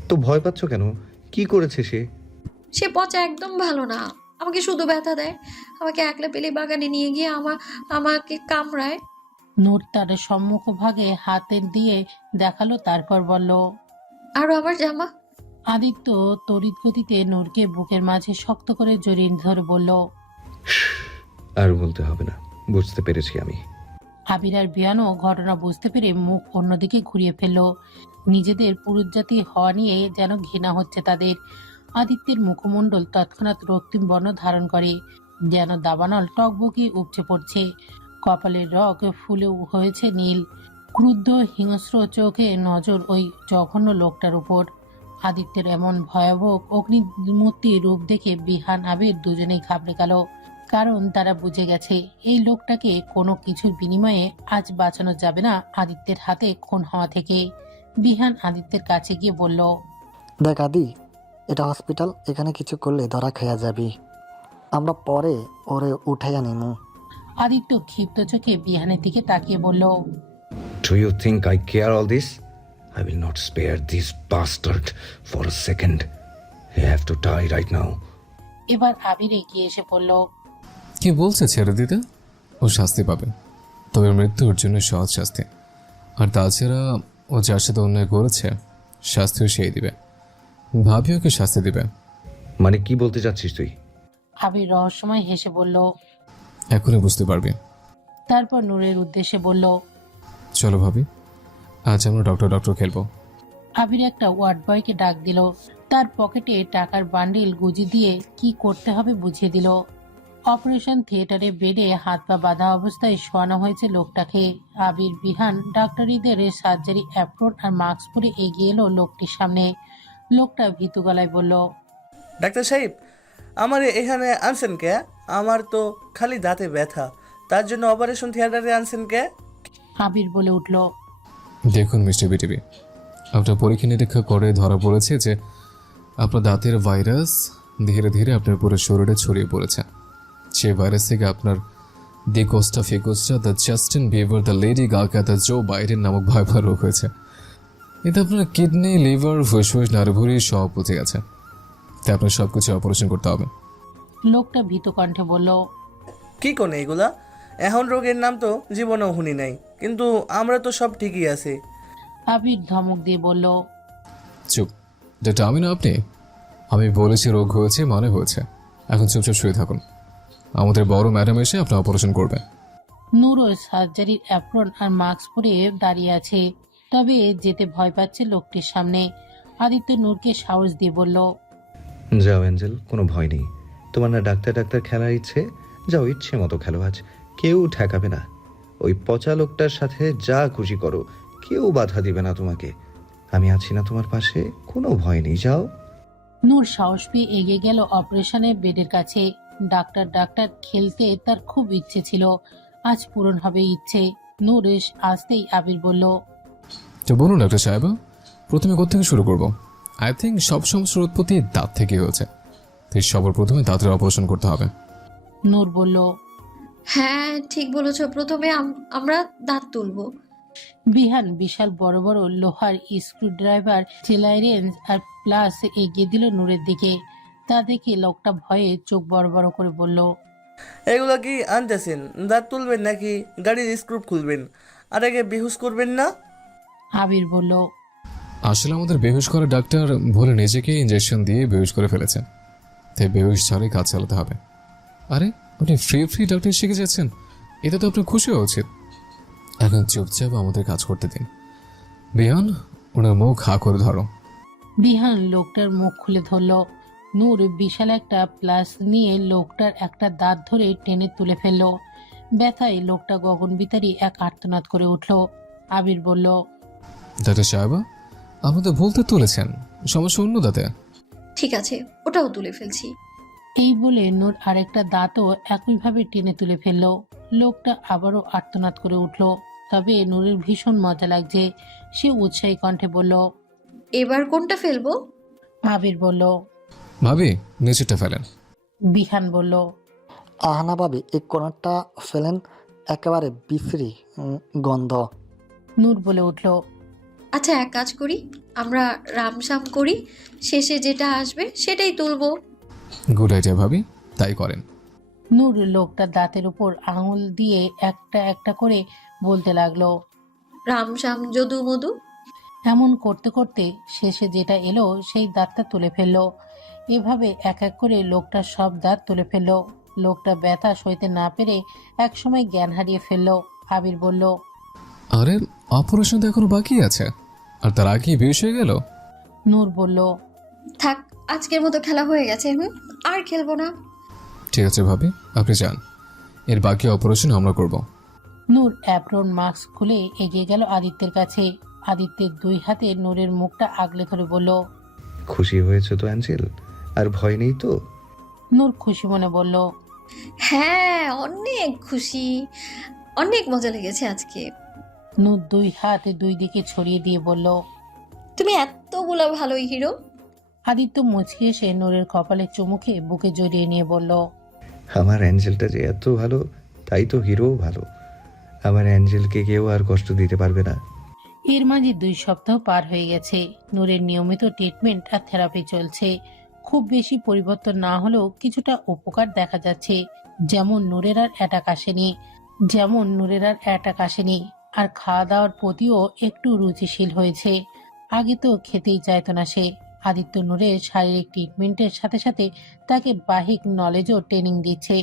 তো ভয় পাচ্ছ কেন? কি করেছে সে? সে পচা একদম ভালো না, আমাকে শুধু ব্যথা দেয়। আমাকে একলা পেলে বাগানে নিয়ে গিয়ে আমাকে কামড়ায়। নূর তার সম্মুখ ভাগে হাতের দিয়ে দেখালো, তারপর বলল। আরো আমার জামা। আদিত্য তড়িৎ গতিতে নূরকে বুকের মাঝে শক্ত করে জড়িয়ে ধরে বলল। আর বলতে হবে না, বুঝতে পেরেছি আমি। আবির আর বিয়ানও ঘটনা বুঝতে পেরে মুখ অন্যদিকে ঘুরিয়ে ফেলল। নিজেদের পুরুষজাতি হওয়া নিয়ে যেন ঘৃণা হচ্ছে তাদের। আদিত্যের মুখমণ্ডল তৎক্ষণাৎ রক্তিম বর্ণ ধারণ করে, যেন দাবানল টকবকি উপচে পড়ছে। কপালের রগ ফুলে হয়েছে নীল। ক্রুদ্ধ হিংস্র চোখে নজর ওই জঘন্য লোকটার উপর। আদিত্যের এমন ভয়াবহ অগ্নিমূর্তি রূপ দেখে বিহান আবির দুজনেই ঘাবড়ে গেল। কারণ তারা বুঝে গেছে এই লোকটাকে কোনো কিছুর বিনিময়ে আজ বাঁচানো যাবে না আদিত্যের হাতে খুন হওয়া থেকে। বিহান আদিত্যের কাছে গিয়ে বলল। দেখ আদি, এটা হসপিটাল, এখানে কিছু করলে ধরা খেয়া যাবি। আমরা পরে ওরে উঠাইয়া নিমু। আদিত্য ক্ষিপ্ত চোখে বিহানের দিকে তাকিয়ে বলল। Do you think I care all this? I will not spare this bastard for a second. He have to die right now. এবার আবির এগিয়ে এসে বলল। কি বলছে ছেড়ে দিতে? ও শাস্তি পাবে, তবে মৃত্যুর জন্য সহজ শাস্তি। আর তাছাড়া ও যার সাথে অন্যায় করেছে শাস্তিও সেই দিবে। ভাবি ওকে শাস্তি দিবে। মানে কি বলতে চাচ্ছিস তুই? আবির রহস্যময় হেসে বলল। এখনই বুঝতে পারবি। তারপর নূরের উদ্দেশ্যে বলল। চলো ভাবি, আজ আমরা ডক্টর খেলবো। আবির একটা ওয়ার্ড বয়কে ডাক দিল। তার পকেটে টাকার বান্ডিল গুজি দিয়ে কি করতে হবে বুঝিয়ে দিল। অপারেশন থিয়েটারে বেডে হাত পা বাঁধা অবস্থায় শোয়ানো হয়েছে লোকটাকে। আবির বিহান ডাক্তারিদের সার্জারি অ্যাপ্রন আর মাস্ক পরে এগিয়ে এলো লোকটির সামনে। লোকটা ভীতু গলায় বলল। ডাক্তার সাহেব, আমার এখানে আনছেন কে? আমার তো খালি দাঁতে ব্যথা, তার জন্য অপারেশন থিয়েটারে আনছেন কে? আবির বলে উঠল। দেখুন মিস্টার বিটিভি, আপনার পরীক্ষা নিরীক্ষা করে ধরা পড়েছে যে আপনার দাঁতের ভাইরাস ধীরে ধীরে আপনার পুরো শরীরে ছড়িয়ে পড়েছে। সেই ভাইরাস থেকে আপনার দি কোস্টা ফিকোস্টা, the Justin Bieber, the lady Gaga, the Joe Biden নামক ভয়াবহ রোগ হয়েছে। এতে আপনার কিডনি, লিভার, ফুসফুস, নার্ভুরি সব পচে গেছে। তাই আপনার সব কিছু অপারেশন করতে হবে। লোকটা ভীতু কণ্ঠে বলল। কি কোনে এগুলা? এখন রোগের নাম তো জীবনেও শুনি নাই, কিন্তু আমরা তো সব ঠিকই আছি। আবির ধমক দিয়ে বলল। চুপ, যেটা আমি না আপনি। আমি বলেছি রোগ হয়েছে মানে হয়েছে। এখন চুপচাপ শুয়ে থাকুন, আমাদের বড় ম্যাডাম এসে আপনার অপারেশন করবে। নূরও সার্জারির অ্যাপ্রন আর মাস্ক পরে দাঁড়িয়ে আছে, তবে যেতে ভয় পাচ্ছে লোকটির সামনে। আদিত্য নূরকে সাহস দিয়ে বলল। যাও অ্যাঞ্জেল, কোনো ভয় নেই। তোমার না ডাক্তার খেলার ইচ্ছে, যাও ইচ্ছে মতো খেলো আজ, কেউ ঠেকাবে না। ওই পচা লোকটার সাথে যা খুশি করো, কেউ বাধা দিবে না তোমাকে। আমি আছি না তোমার পাশে, কোনো ভয় নেই, যাও। নূর সাহস পেয়ে এগিয়ে গেল অপারেশনের বেডের কাছে। ডাক্তার ডাক্তার খেলতে তার খুব ইচ্ছে ছিল, আজ পূরণ হবে ইচ্ছে। নূর আসতেই আবির বলল, তো বলুন ডাক্তার সাহেব, প্রথমে কোত্থেকে শুরু করব? আই থিঙ্ক সব সমস্যার উৎপত্তি দাঁত থেকে হয়েছে, তাই সবার প্রথমে দাঁতের অপারেশন করতে হবে। নূর বলল। হ্যাঁ ঠিক বলেছ, প্রথমে আমরা দাঁত তুলবো। বিহান বিশাল বড় বড় লোহার স্ক্রুড্রাইভার, চেলাইরেন্স আর প্লাস এগিয়ে দিল নূরের দিকে। তা দেখে লোকটা ভয়ে চোখ বড় বড় করে বলল, এগুলো কি আনতেছেন? দাঁত তুলবেন নাকি গাড়ির স্ক্রু খুলবেন? আর আগে বেহুশ করবেন না? আবির বলল, আসলে আমাদের বেহুশ করা ডাক্তার ভুলে নিজেকে ইঞ্জেকশন দিয়ে বেহুশ করে ফেলেছে, তাই বেহুশ ছাড়াই কাজ চালাতে হবে। আরে আপনি ফ্রি ডাক্তার শিখে যাচ্ছেন, এতে তো আপনার খুশি হওয়া উচিত। এখন চুপচাপ আমাদের কাজ করতে দিন। বিহান, ওনার মুখ হা করে ধরো। বিহান লোকটার মুখ খুলে ধরল। নূর বিশাল একটা প্লাস নিয়ে লোকটার একটা দাঁত ধরে টেনে তুলে ফেলল। ব্যথায় লোকটা গগনবিতারী এক আর্তনাদ করে উঠল। আবির বলল, ডাক্তার সাহেব, আপনি তো ভুলতে তুলেছেন, সমস্যা অন্য দাঁতে। ঠিক আছে, ওটাও তুলে ফেলছি। এই বলে নূর আরেকটা দাঁতও একইভাবে টেনে তুলে ফেলল। লোকটা আবারও আর্তনাদ করে উঠল। তবে নূরের ভীষণ মজা লাগছে। সে উৎসাহী কণ্ঠে বলল, এবার কোনটা ফেলবো? আবির বলল। ভাবি নিচেরটা ফেলেন। বিহান বলল, আহানা ভাবি এই কোণারটা ফেলেন, একেবারে বিশ্রী গন্ধ। নূর বলে উঠল, আচ্ছা এক কাজ করি, আমরা রামসাম করি, শেষে যেটা আসবে সেটাই তুলবো। গুড আইডিয়া ভাবি, তাই করেন। নূর লোকটার দাঁতের উপর আঙুল দিয়ে একটা একটা করে বলতে লাগলো। রামসাম যদু মধু। এমন করতে করতে শেষে যেটা এলো সেই দাঁতটা তুলে ফেললো। এভাবে এক এক করে লোকটার সব দাঁত তুলে ফেললো। লোকটা ব্যথা সইতে না পেরে একসময় জ্ঞান হারিয়ে ফেললো। আবির বলল, আরে অপারেশন তো এখনো বাকি আছে, আর তার আগেই বেশ হয়ে গেল। নূর বলল, থাক, আজকের মতো খেলা হয়ে গেছে, আর খেলবো না। ঠিক আছে ভাবি, আপনি যান, এর বাকি অপারেশন আমরা করব। নূর অ্যাপ্রন মাস্ক খুলে এগিয়ে গেল আদিত্যের কাছে। আদিত্যের দুই হাতে নূরের মুখটা আগলে ধরে বলল, খুশি হয়েছে তো অ্যাঞ্জেল? আর ভয় নেই তো? নূর খুশি মনে বলল, হ্যাঁ অনেক খুশি, অনেক মজা লেগেছে আজকে। নূর দুই হাত দুই দিকে ছড়িয়ে দিয়ে বলল, তুমি এতগুলো ভালোই হিরো। আদিত্য মুচকি এসে নূরের কপালে চুমুকে বুকে জড়িয়ে নিয়ে বলল, আমার অ্যাঞ্জেলটা যে এত ভালো, তাই তো হিরোও ভালো। আমার অ্যাঞ্জেলকে কেউ আর কষ্ট দিতে পারবে না। এর মাঝে 2 সপ্তাহ পার হয়ে গেছে। নূরের নিয়মিত ট্রিটমেন্ট আর থেরাপি চলছে। খুব বেশি পরিবর্তন না হলেও কিছুটা উপকার দেখা যাচ্ছে। যেমন নূরের আর অ্যাটাক আসেনি, আর খাওয়া দাওয়ার প্রতিও একটু রুচিশীল হয়েছে। আগে তো খেতেই চাইতো না সে। আদিত্য নূরের শারীরিক ট্রিটমেন্টের সাথে সাথে তাকে বাহিক নলেজও ট্রেনিং দিচ্ছে।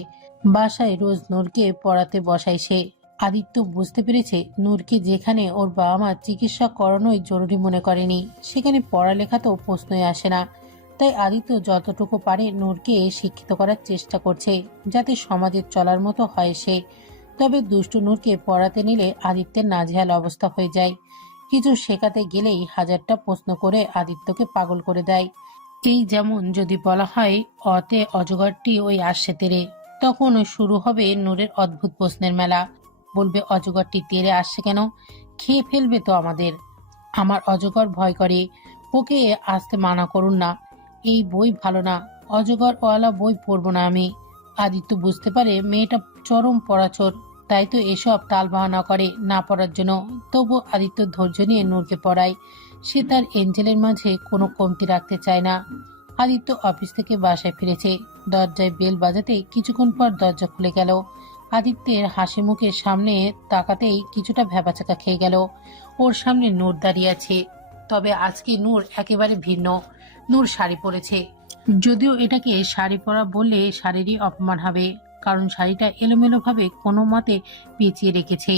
বাসায় রোজ নূরকে পড়াতে বসায় সে। আদিত্য বুঝতে পেরেছে নূরকে যেখানে ওর বাবা মা চিকিৎসা করানোই জরুরি মনে করেনি, সেখানে পড়ালেখা তো প্রশ্নই আসে না। তাই আদিত্য যতটুকু পারে নূরকে শিক্ষিত করার চেষ্টা করছে, যাতে সমাজে চলার মতো হয় সে। তবে দুষ্টু নূরকে পড়াতে নিলে আদিত্যের নাজেহাল অবস্থা হয়ে যায়। কিছু শেখাতে গেলেই হাজারটা প্রশ্ন করে আদিত্যকে পাগল করে দেয়। এই যেমন যদি বলা হয় অতে অজগরটি ওই আসছে তেরে, তখন শুরু হবে নূরের অদ্ভুত প্রশ্নের মেলা। বলবে অজগরটি তেরে আসছে কেন? খেয়ে ফেলবে তো আমাদের। আমার অজগর ভয় করে, ওকে আসতে মানা করুন না। এই বই ভালো না, অজগর ওয়ালা বই পড়বো না আমি। আদিত্য বুঝতে পারে মেয়েটা চরম পড়াচোর, তাই তো এসব তাল বাহানা করে না পড়ার জন্য। তবু আদিত্য ধৈর্য নিয়ে নূরকে পড়ায়। সে তার এঞ্জেলের মাঝে কোনো কমতি রাখতে চায় না। আদিত্য অফিস থেকে বাসায় ফিরেছে। দরজায় বেল বাজাতে কিছুক্ষণ পর দরজা খুলে গেল। আদিত্যের হাসি মুখের সামনে তাকাতেই কিছুটা ভ্যাবাচাকা খেয়ে গেল। ওর সামনে নূর দাঁড়িয়ে আছে, তবে আজকে নূর একেবারে ভিন্ন। নূর শাড়ি পরেছে, যদিও এটাকে শাড়ি পরা বললে শাড়িরই অপমান হবে, কারণ শাড়িটা এলোমেলোভাবে কোনো মতে পেঁচিয়ে রেখেছে।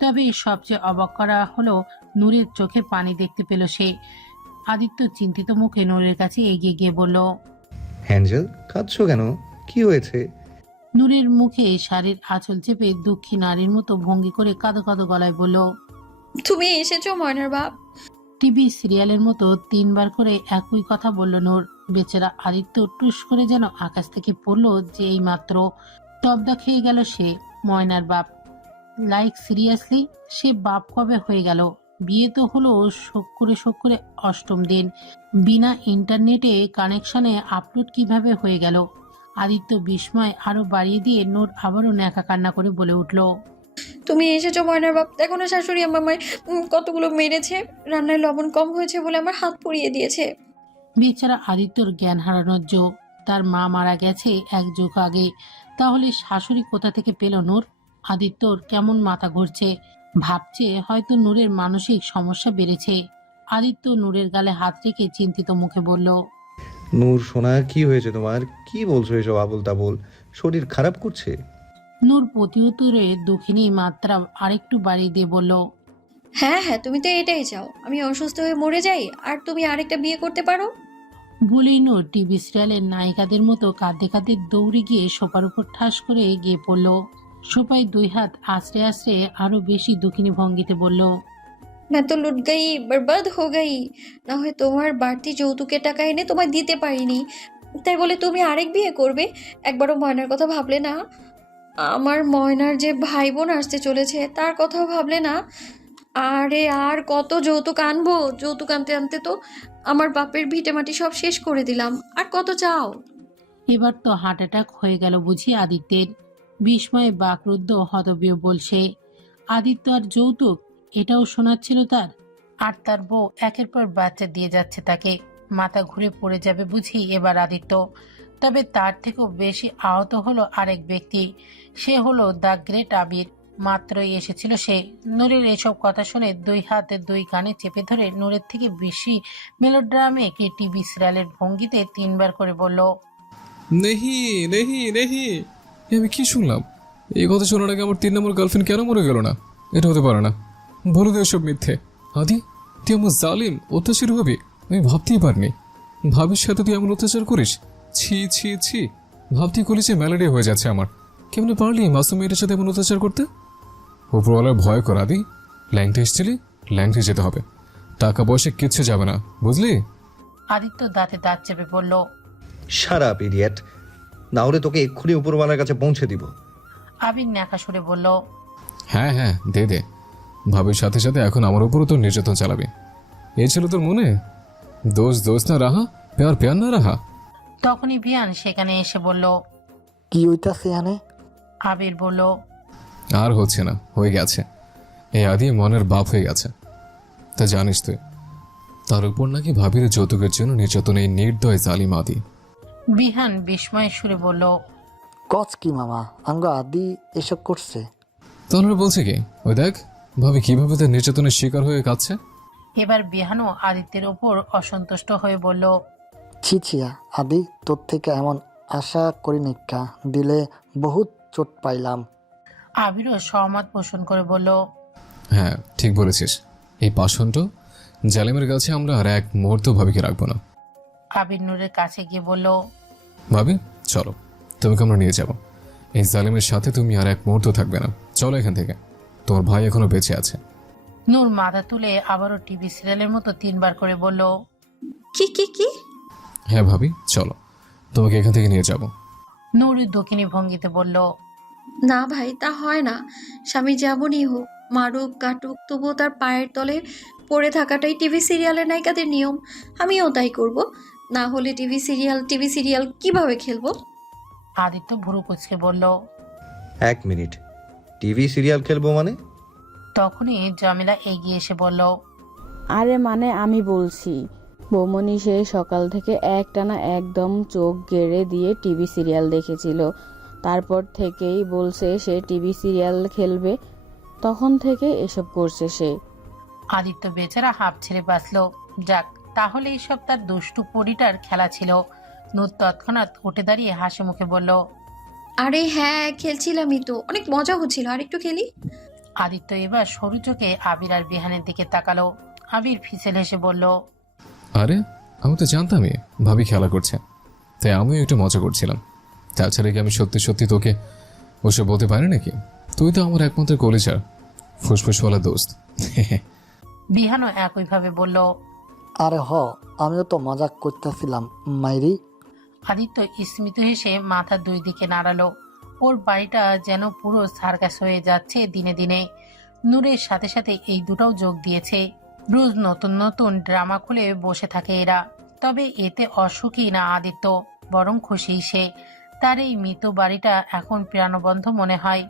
তবে সবচেয়ে অবাক করা হলো নূরের চোখে পানি দেখতে পেল সে। আদিত্য চিন্তিত মুখে নূরের কাছে এগিয়ে গিয়ে বলল, অ্যাঞ্জেল, কাঁদছো কেন? কি হয়েছে? নূরের মুখে শাড়ির আঁচল চেপে দুঃখী নারীর মতো ভঙ্গি করে কাঁদো কাঁদো গলায় বলল, তুমি এসেছো ময়নার বাপ। টিভি সিরিয়ালের মতো 3বার করে একই কথা বলল নূর। বেচারা আদিত্য টুস করে যেন আকাশ থেকে পড়লো যে এই মাত্র তবদা খেয়ে গেল সে, ময়নার বাপ। লাইক সিরিয়াসলি, সে বাপ কবে হয়ে গেল? বিয়ে তো হলো শোক করে 8ম দিন। বিনা ইন্টারনেটে কানেকশনে আপলোড কিভাবে হয়ে গেল? আদিত্য বিস্ময় আরো বাড়িয়ে দিয়ে নূর আবারও ন্যাকা কান্না করে বলে উঠল, তুমি এসেছো ময়নার বাপ, দেখো না শাশুড়ি আমায় কতগুলো মেরেছে, রান্নায় লবণ কম হয়েছে বলে আমার হাত পুড়িয়ে দিয়েছে। বেচারা আদিত্যর জ্ঞান হারানোর যোগ। তার মা মারা গেছে 1 যুগ আগে, তাহলে শাশুড়ি কোথা থেকে পেল নূর? আদিত্যর কেমন মাথা ঘুরছে, ভাবছে হয়তো নূরের মানসিক সমস্যা বেড়েছে। আদিত্য নূরের গালে হাত রেখে চিন্তিত মুখে বলল, নূর সোনা, কি হয়েছে তোমার? কি বলছো এসব আবোল তাবোল? শরীর খারাপ করছে? নূর প্রতিউত্তরে দুঃখিনী মাত্রা আরেকটু বাড়িয়ে দিয়ে বলল, হ্যাঁ হ্যাঁ, তুমি তো এটাই চাও, আমি অসুস্থ হয়ে মরে যাই আর তুমি আরেকটা বিয়ে করতে পারো। বলেই নূর টিভি সিরিয়ালের নায়িকাদের মতো কাঁদতে কাঁদতে দৌড়ে গিয়ে সোফার উপর ঠাস করে গিয়ে পড়ল। সোফায় 2 হাত আশ্রে আশ্রে আরো বেশি দুঃখিনী ভঙ্গিতে বলল, मैं तो लुट गई, बर्बाद हो गई। না হয় তোমার বাড়তি যৌতুকের টাকা এনে তোমায় দিতে পারিনি, তাই বলে তুমি আরেক বিয়ে করবে? একবারও ময়নার কথা ভাবলে না? আমার ময়নার যে ভাই বোন আসতে চলেছে তার কথাও ভাবলে না? আরে আর কত যৌতুক আনবো? যৌতুক আনতে আনতে তো আমার বাপের ভিটে মাটি সব শেষ করে দিলাম, আর কত চাও? এবার তো হার্ট অ্যাটাক হয়ে গেল বুঝি আদিত্যের। বিস্ময়ে বাকরুদ্ধ হতবিয় বলছে, আদিত্য আর যৌতুক, এটাও শোনাচ্ছিল তার? আর তার বউ একের পর বাচ্চা দিয়ে যাচ্ছে তাকে। মাথা ঘুরে পড়ে যাবে বুঝি এবার আদিত্য। তবে তার থেকেও বেশি আহত হলো আরেক ব্যক্তি, সে হলো দ্য গ্রেট আবির। মাত্রই এসেছিল সে। নূরের এসব কথা শুনে 2 হাতে 2 কানে চেপে ধরে নূরের থেকে বেশি মেলোড্রামে কি টিভি সিরিয়ালের ভঙ্গিতে 3বার করে বলল, নেহি নেহি নেহি। এ আমি কি শুনলাম? এই কথা শোনার আগে আমার 3 নম্বর গার্লফ্রেন্ড কেন মরে গেল না? এটা হতে পারে না, বলে দেয় সব মিথ্যে। আদি, তুই এমন জালিম অত্যাচারী হবি আমি ভাবতেই পারিনি। ভাবির সাথে তুই এমন অত্যাচার করিস? ছি ছি ছি, ভাবতেই করেছে ম্যালেরিয়া হয়ে যাচ্ছে আমার। কেমনে পারলি মাসুম মেয়েটার সাথে এমন অত্যাচার করতে? উপরওয়ালার ভয় কর আদি। ল্যাংটে এসেছিলি, ল্যাংটে যেতে হবে। টাকা পয়সা কিচ্ছু যাবে না, বুঝলি? আদিত্য দাঁতে দাঁত চেপে বলল, সারা পিরিয়ড, না হলে তোকে এক্ষুনি উপরওয়ালার কাছে পৌঁছে দিব। আবির ন্যাকা সুরে বলল, হ্যাঁ হ্যাঁ, দে দে। ভাবির সাথে সাথে এখন আমার উপরও তোর নির্যাতন চালাবি? এই ছিল তোর মনে? দোষ দোষ না রাহা, প্যার প্যার না রাহা। তখনই বিয়ান সেখানে এসে বলল, কি হইতাছে এখানে? আবির বলল, আর হচ্ছে না, হয়ে গেছে। এই আদি মনের বাপ হয়ে গেছে, তা জানিস তুই? তার উপর নাকি ভাবির যৌতুকের জন্য নির্যাতন এই নির্দয় জালিম আদি। বিহান বিস্ময়ের সুরে বলল, কচ কি মামা, আঙ্গ আদি এসব করছে? তাহলে বলছে কি, ওই দেখ ভাবি কিভাবে তার নির্যাতনের শিকার হয়ে কাঁদছে। এবার বিহানও আদিত্যের ওপর অসন্তুষ্ট হয়ে বলল, ছি ছিয়া আদি, তোর থেকে এমন আশা করি নিকা, দিলে বহুত চোট পাইলাম। আবিরও সহমত পোষণ করে বলল, হ্যাঁ ঠিক বলেছিস, এই পাষণ্ড জালিমের কাছে আমরা আর এক মুহূর্ত ভাবিকে রাখবো না। আবির নূরের কাছে গিয়ে বলল, ভাবি চলো, তোমাকে আমরা নিয়ে যাব। এই জালিমের সাথে তুমি আর এক মুহূর্ত থাকবে না, চলো এখান থেকে, তোমার ভাই এখনো বেঁচে আছে। নূর মাথা তুলে আবারও টিভি সিরিয়ালের মতো 3বার করে বলল, কি কি কি? হ্যাঁ ভাবি চলো, তোমাকে এখান থেকে নিয়ে যাব। নূর দক্ষিণী ভঙ্গিতে বলল, না ভাই, তা হয় না। স্বামী যেমনই হোক, মারুক কাটুক, তবুও তার পায়ের তলে পড়ে থাকাটাই টিভি সিরিয়ালের নায়িকাদের নিয়ম। আমিও তাই করব। না হলে টিভি সিরিয়াল কিভাবে খেলবো? আদিত্য ভুরু কুচকে বলল। 1 মিনিট, টিভি সিরিয়াল খেলবো মানে? তখনই জামিলা এগিয়ে এসে বলল, আরে মানে আমি বলছি, বৌমনি সে সকাল থেকে একটানা একদম চোখ গেড়ে দিয়ে টিভি সিরিয়াল দেখেছিল। তারপর থেকেই বলছে সে টিভি সিরিয়াল খেলবে, তখন থেকে এসব করছে সে। আদিত্য বেচারা হাঁপ ছেড়ে বাঁচল। যাক, তাহলে এইসব তার দুষ্টু পরিটার খেলা ছিল। নূর তৎক্ষণাৎ উঠে দাঁড়িয়ে হাসি মুখে বলল, আরে হ্যাঁ, খেলছিলামই তো, অনেক মজা হচ্ছিল, আর একটু খেলি। আদিত্য এবার সরু চোখে আবির আর বিহানের দিকে তাকালো। আবির ফিসেল হেসে বলল, আরে আমি তো জানতামই ভাবি খেলা করছে, তাই আমিও একটু মজা করছিলাম। তাছাড়া কি আমি সত্যি সত্যি তোকে ওসব বলতে পারি নাকি? তুই তো আমার একমাত্র কলিজার ফুসফুসওয়ালা দোস্ত। বিহানও একইভাবে বলল। আরে আমিও তো মজাক করতেছিলাম মাইরি। আদিত্য স্মিত হেসে মাথা দুই দিকে নাড়ালো। ওর বাড়িটা যেন পুরো সার্কাস হয়ে যাচ্ছে দিনে দিনে। নূরের সাথে সাথে এই দুটাও যোগ দিয়েছে। রোজ নতুন নতুন ড্রামা খুলে বসে থাকে এরা। তবে এতে অসুখী না আদিত্য, বরং খুশি সে। তার এই মৃত বাড়িটা এখন প্রাণবন্ধ মনে হয়।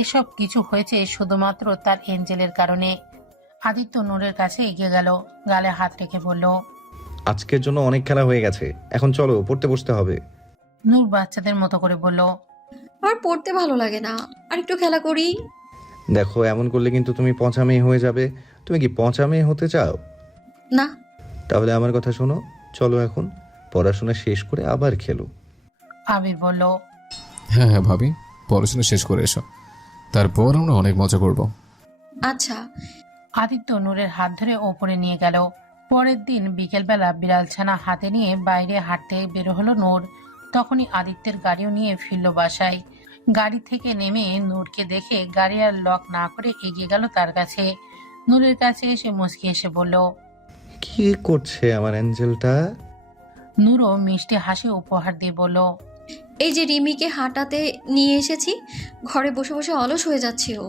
এসব কিছু হয়েছে শুধুমাত্র তার এঞ্জেলের কারণে। আদিত্য নূরের কাছে এগিয়ে গেল, গালে হাত রেখে বলল। আজকের জন্য অনেক খেলা হয়ে গেছে, এখন চলো পড়তে বসতে হবে। নূর বাচ্চাদের মতো করে বলল। আর পড়তে ভালো লাগে না, আর একটু খেলা করি। দেখো, এমন করলে কিন্তু তুমি পচা মেয়ে হয়ে যাবে। তুমি কি পচা মেয়ে হতে চাও? না। তাহলে আমার কথা শোনো, চলো এখন পড়াশোনা শেষ করে আবার খেলো। আবির বলল। হ্যাঁ হ্যাঁ ভাবি, পড়াশোনা শেষ করে এসো, তারপর আমরা অনেক মজা করব। আচ্ছা। আদিত্য নূরের হাত ধরে ওপরে নিয়ে গেল। পরের দিন বিকেলবেলা বিড়ালছানা হাতে নিয়ে বাইরে হাঁটতে বের হলো নূর। তখনই আদিত্যের গাড়িও নিয়ে ফিরল বাসায়। গাড়ি থেকে নেমে নূরকে দেখে গাড়ি আর লক না করে এগিয়ে গেল তার কাছে। নূরের কাছে এসে মুচকি এসে বলল। কি করছে আমার অ্যাঞ্জেলটা? নূরও মিষ্টি হাসি উপহার দিয়ে বলল। এই যে রিমিকে হাঁটাতে নিয়ে এসেছি, ঘরে বসে বসে অলস হয়ে যাচ্ছে ও।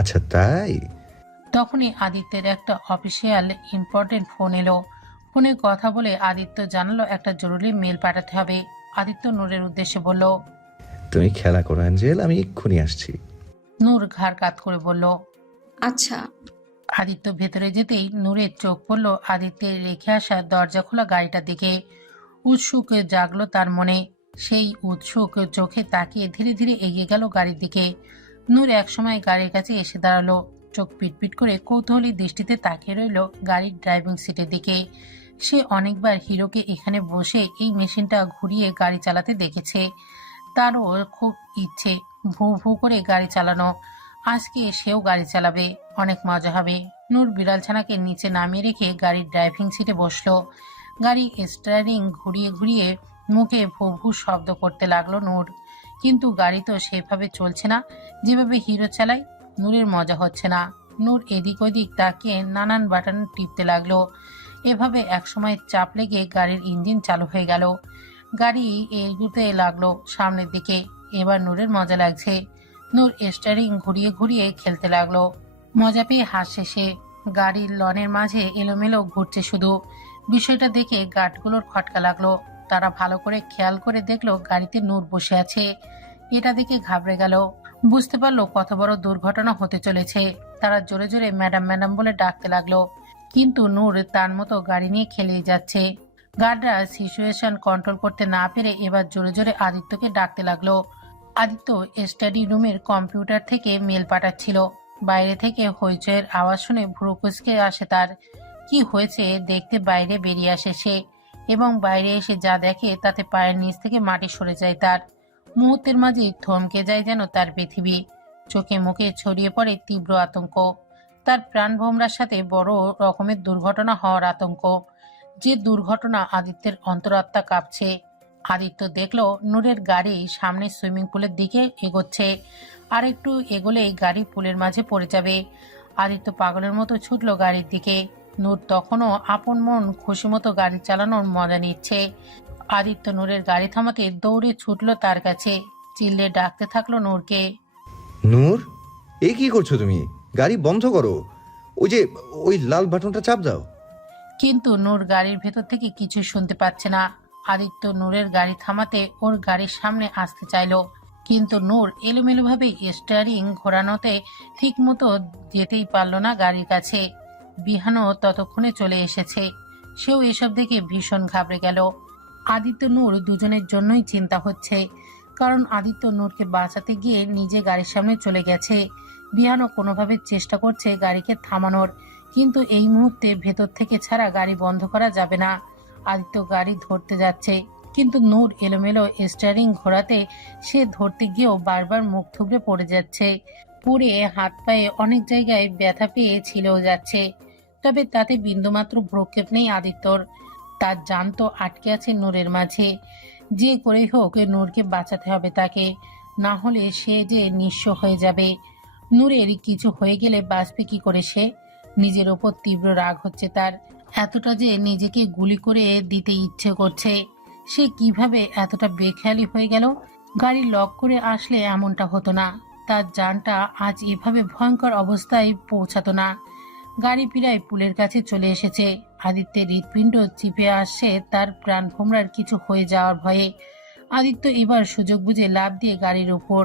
আচ্ছা তাই? তখনই আদিত্যের একটা অফিসিয়াল ইম্পর্টেন্ট ফোন এলো। ফোনে কথা বলে আদিত্য জানালো একটা জরুরি মেল পাঠাতে হবে। আদিত্য নূরের উদ্দেশ্যে বলল। তুমি খেলা করো অ্যাঞ্জেল, আমি এক্ষুনি আসছি। নূর ঘাড় কাত করে বলল। আচ্ছা। আদিত্য ভেতরে যেতেই নূরের চোখ পড়ল আদিত্যের রেখে আসা দরজা খোলা গাড়িটার দিকে। উৎসুক জাগলো তার মনে। সেই উৎসুক চোখে তাকিয়ে ধীরে ধীরে এগিয়ে গেল গাড়ির দিকে। নূর একসময় গাড়ির কাছে এসে দাঁড়ালো, চোখ পিটপিট করে কৌতূহলী দৃষ্টিতে তাকিয়ে রইল গাড়ির ড্রাইভিং সিটের দিকে। সে অনেকবার হিরোকে এখানে বসে এই মেশিনটা ঘুরিয়ে গাড়ি চালাতে দেখেছে। তারও খুব ইচ্ছে ভু ভু করে গাড়ি চালানো। আজকে সেও গাড়ি চালাবে, অনেক মজা হবে। নূর বিড়ালছানাকে নিচে নামিয়ে রেখে গাড়ির ড্রাইভিং সিটে বসলো। গাড়ি স্টিয়ারিং ঘুরিয়ে ঘুরিয়ে মুখে ভু ভু শব্দ করতে লাগলো নূর। কিন্তু গাড়ি তো সেভাবে চলছে না যেভাবে হিরো চালায়। নূরের মজা হচ্ছে না। নূর এদিক ওদিক তাকিয়ে নানান বাটন টিপতে লাগলো। এভাবে একসময় চাপ লেগে গাড়ির ইঞ্জিন চালু হয়ে গেল। গাড়ি এগোতে লাগলো সামনের দিকে। এবার নূরের মজা লাগছে। নূর স্টিয়ারিং ঘুরিয়ে ঘুরিয়ে খেলতে লাগলো। মজা পেয়ে হাসছে সে। গাড়ির লনের মাঝে এলোমেলো ঘুরছে শুধু। বিষয়টা দেখে গার্ডগুলোর খটকা লাগলো। তারা ভালো করে খেয়াল করে দেখলো গাড়িতে নূর বসে আছে। এটা দেখে ঘাবড়ে গেল। বুঝতে পারলো কত বড় দুর্ঘটনা হতে চলেছে। তারা জোরে জোরে ম্যাডাম ম্যাডাম বলে ডাকতে লাগলো। কিন্তু নূর তার মতো গাড়ি নিয়ে খেলেই যাচ্ছে। গার্ডরা সিচুয়েশন কন্ট্রোল করতে না পেরে এবার জোরে জোরে আদিত্যকে ডাকতে লাগলো। আদিত্য স্টাডি রুমের কম্পিউটার থেকে মেল পাঠাচ্ছিল। বাইরে থেকে হইচয়ের আওয়াজ শুনে ভ্রু কুঁচকে আসে তার। কি হয়েছে দেখতে বাইরে বেরিয়ে আসে সে, এবং বাইরে এসে যা দেখে তাতে পায়ের নিচ থেকে মাটি সরে যায় তার। মুহূর্তের মাঝে থমকে যায় যেন তার পৃথিবী। চোখে মুখে ছড়িয়ে পড়ে তীব্র আতঙ্ক। তার প্রাণভোমরার সাথে বড় রকমের দুর্ঘটনা হওয়ার আতঙ্ক। যে দুর্ঘটনা আদিত্যের অন্তরাত্মা কাঁপছে। আদিত্য দেখলো নূরের গাড়ি সামনে সুইমিং পুলের দিকে এগোচ্ছে। আর একটু এগোলেই গাড়ি পুলের মাঝে পড়ে যাবে। আদিত্য পাগলের মতো ছুটলো গাড়ির দিকে। নূর তখনও আপন মন খুশি মতো গাড়ি চালানোর মজা নিচ্ছে। আদিত্য নূরের গাড়ি থামাতে দৌড়ে ছুটলো তার কাছে। চিল্লে ডাকতে থাকলো নূরকে। নূর, এ কি করছো তুমি? গাড়ি বন্ধ করো। ওই লাল বাটনটা চাপ দাও। কিন্তু নূর গাড়ির ভেতর থেকে কিছু শুনতে পাচ্ছে না। আদিত্য নূরের গাড়ি থামাতে ওর গাড়ির সামনে আসতে চাইলো, কিন্তু নূর এলোমেলোভাবে স্টিয়ারিং ঘোরানোতে ঠিক মতো যেতেই পারল না গাড়ির কাছে। বিহানও ততক্ষণে চলে এসেছে। সেও এসব দেখে ভীষণ ঘাবড়ে গেল। আদিত্য নূর দুজনের জন্যই চিন্তা হচ্ছে, কারণ আদিত্য নূরকে বাঁচাতে গিয়ে নিজে গাড়ির সামনে চলে গেছে। বিহানও কোনোভাবে চেষ্টা করছে গাড়িকে থামানোর, কিন্তু এই মুহূর্তে ভেতর থেকে ছাড়া গাড়ি বন্ধ করা যাবে না। আদিত্য গাড়ি ধরতে যাচ্ছে, কিন্তু নূর এলোমেলো স্টিয়ারিং ঘোরাতে সে ধরতে গিয়েও বারবার মুখ থুবড়ে পড়ে যাচ্ছে। পুড়ে হাত পায়ে অনেক জায়গায় ব্যথা পেয়ে ছিলেও যাচ্ছে। তবে তাতে বিন্দুমাত্র ভ্রুক্ষেপ নেই আদিত্যর। তার জান তো আটকে আছে নূরের মাঝে। যে করেই হোক নূরকে বাঁচাতে হবে তাকে, না হলে সে যে নিঃস্ব হয়ে যাবে। নূরের কিছু হয়ে গেলে বাঁচবে কি করে সে? নিজের ওপর তীব্র রাগ হচ্ছে তার, এতটা যে নিজেকে গুলি করে দিতে ইচ্ছে করছে। সে কিভাবে এতটা বেখেয়ালি হয়ে গেল? গাড়ি লক করে আসলে এমনটা হতো না, তার জানটা আজ এভাবে ভয়ঙ্কর অবস্থায় পৌঁছাতো না। গাড়ি প্রায় পুলের কাছে চলে এসেছে। আদিত্যের হৃৎপিণ্ড চিপে আসছে তার প্রাণ ভোমরার কিছু হয়ে যাওয়ার ভয়ে। আদিত্য এবার সুযোগ বুঝে লাফ দিয়ে গাড়ির উপর,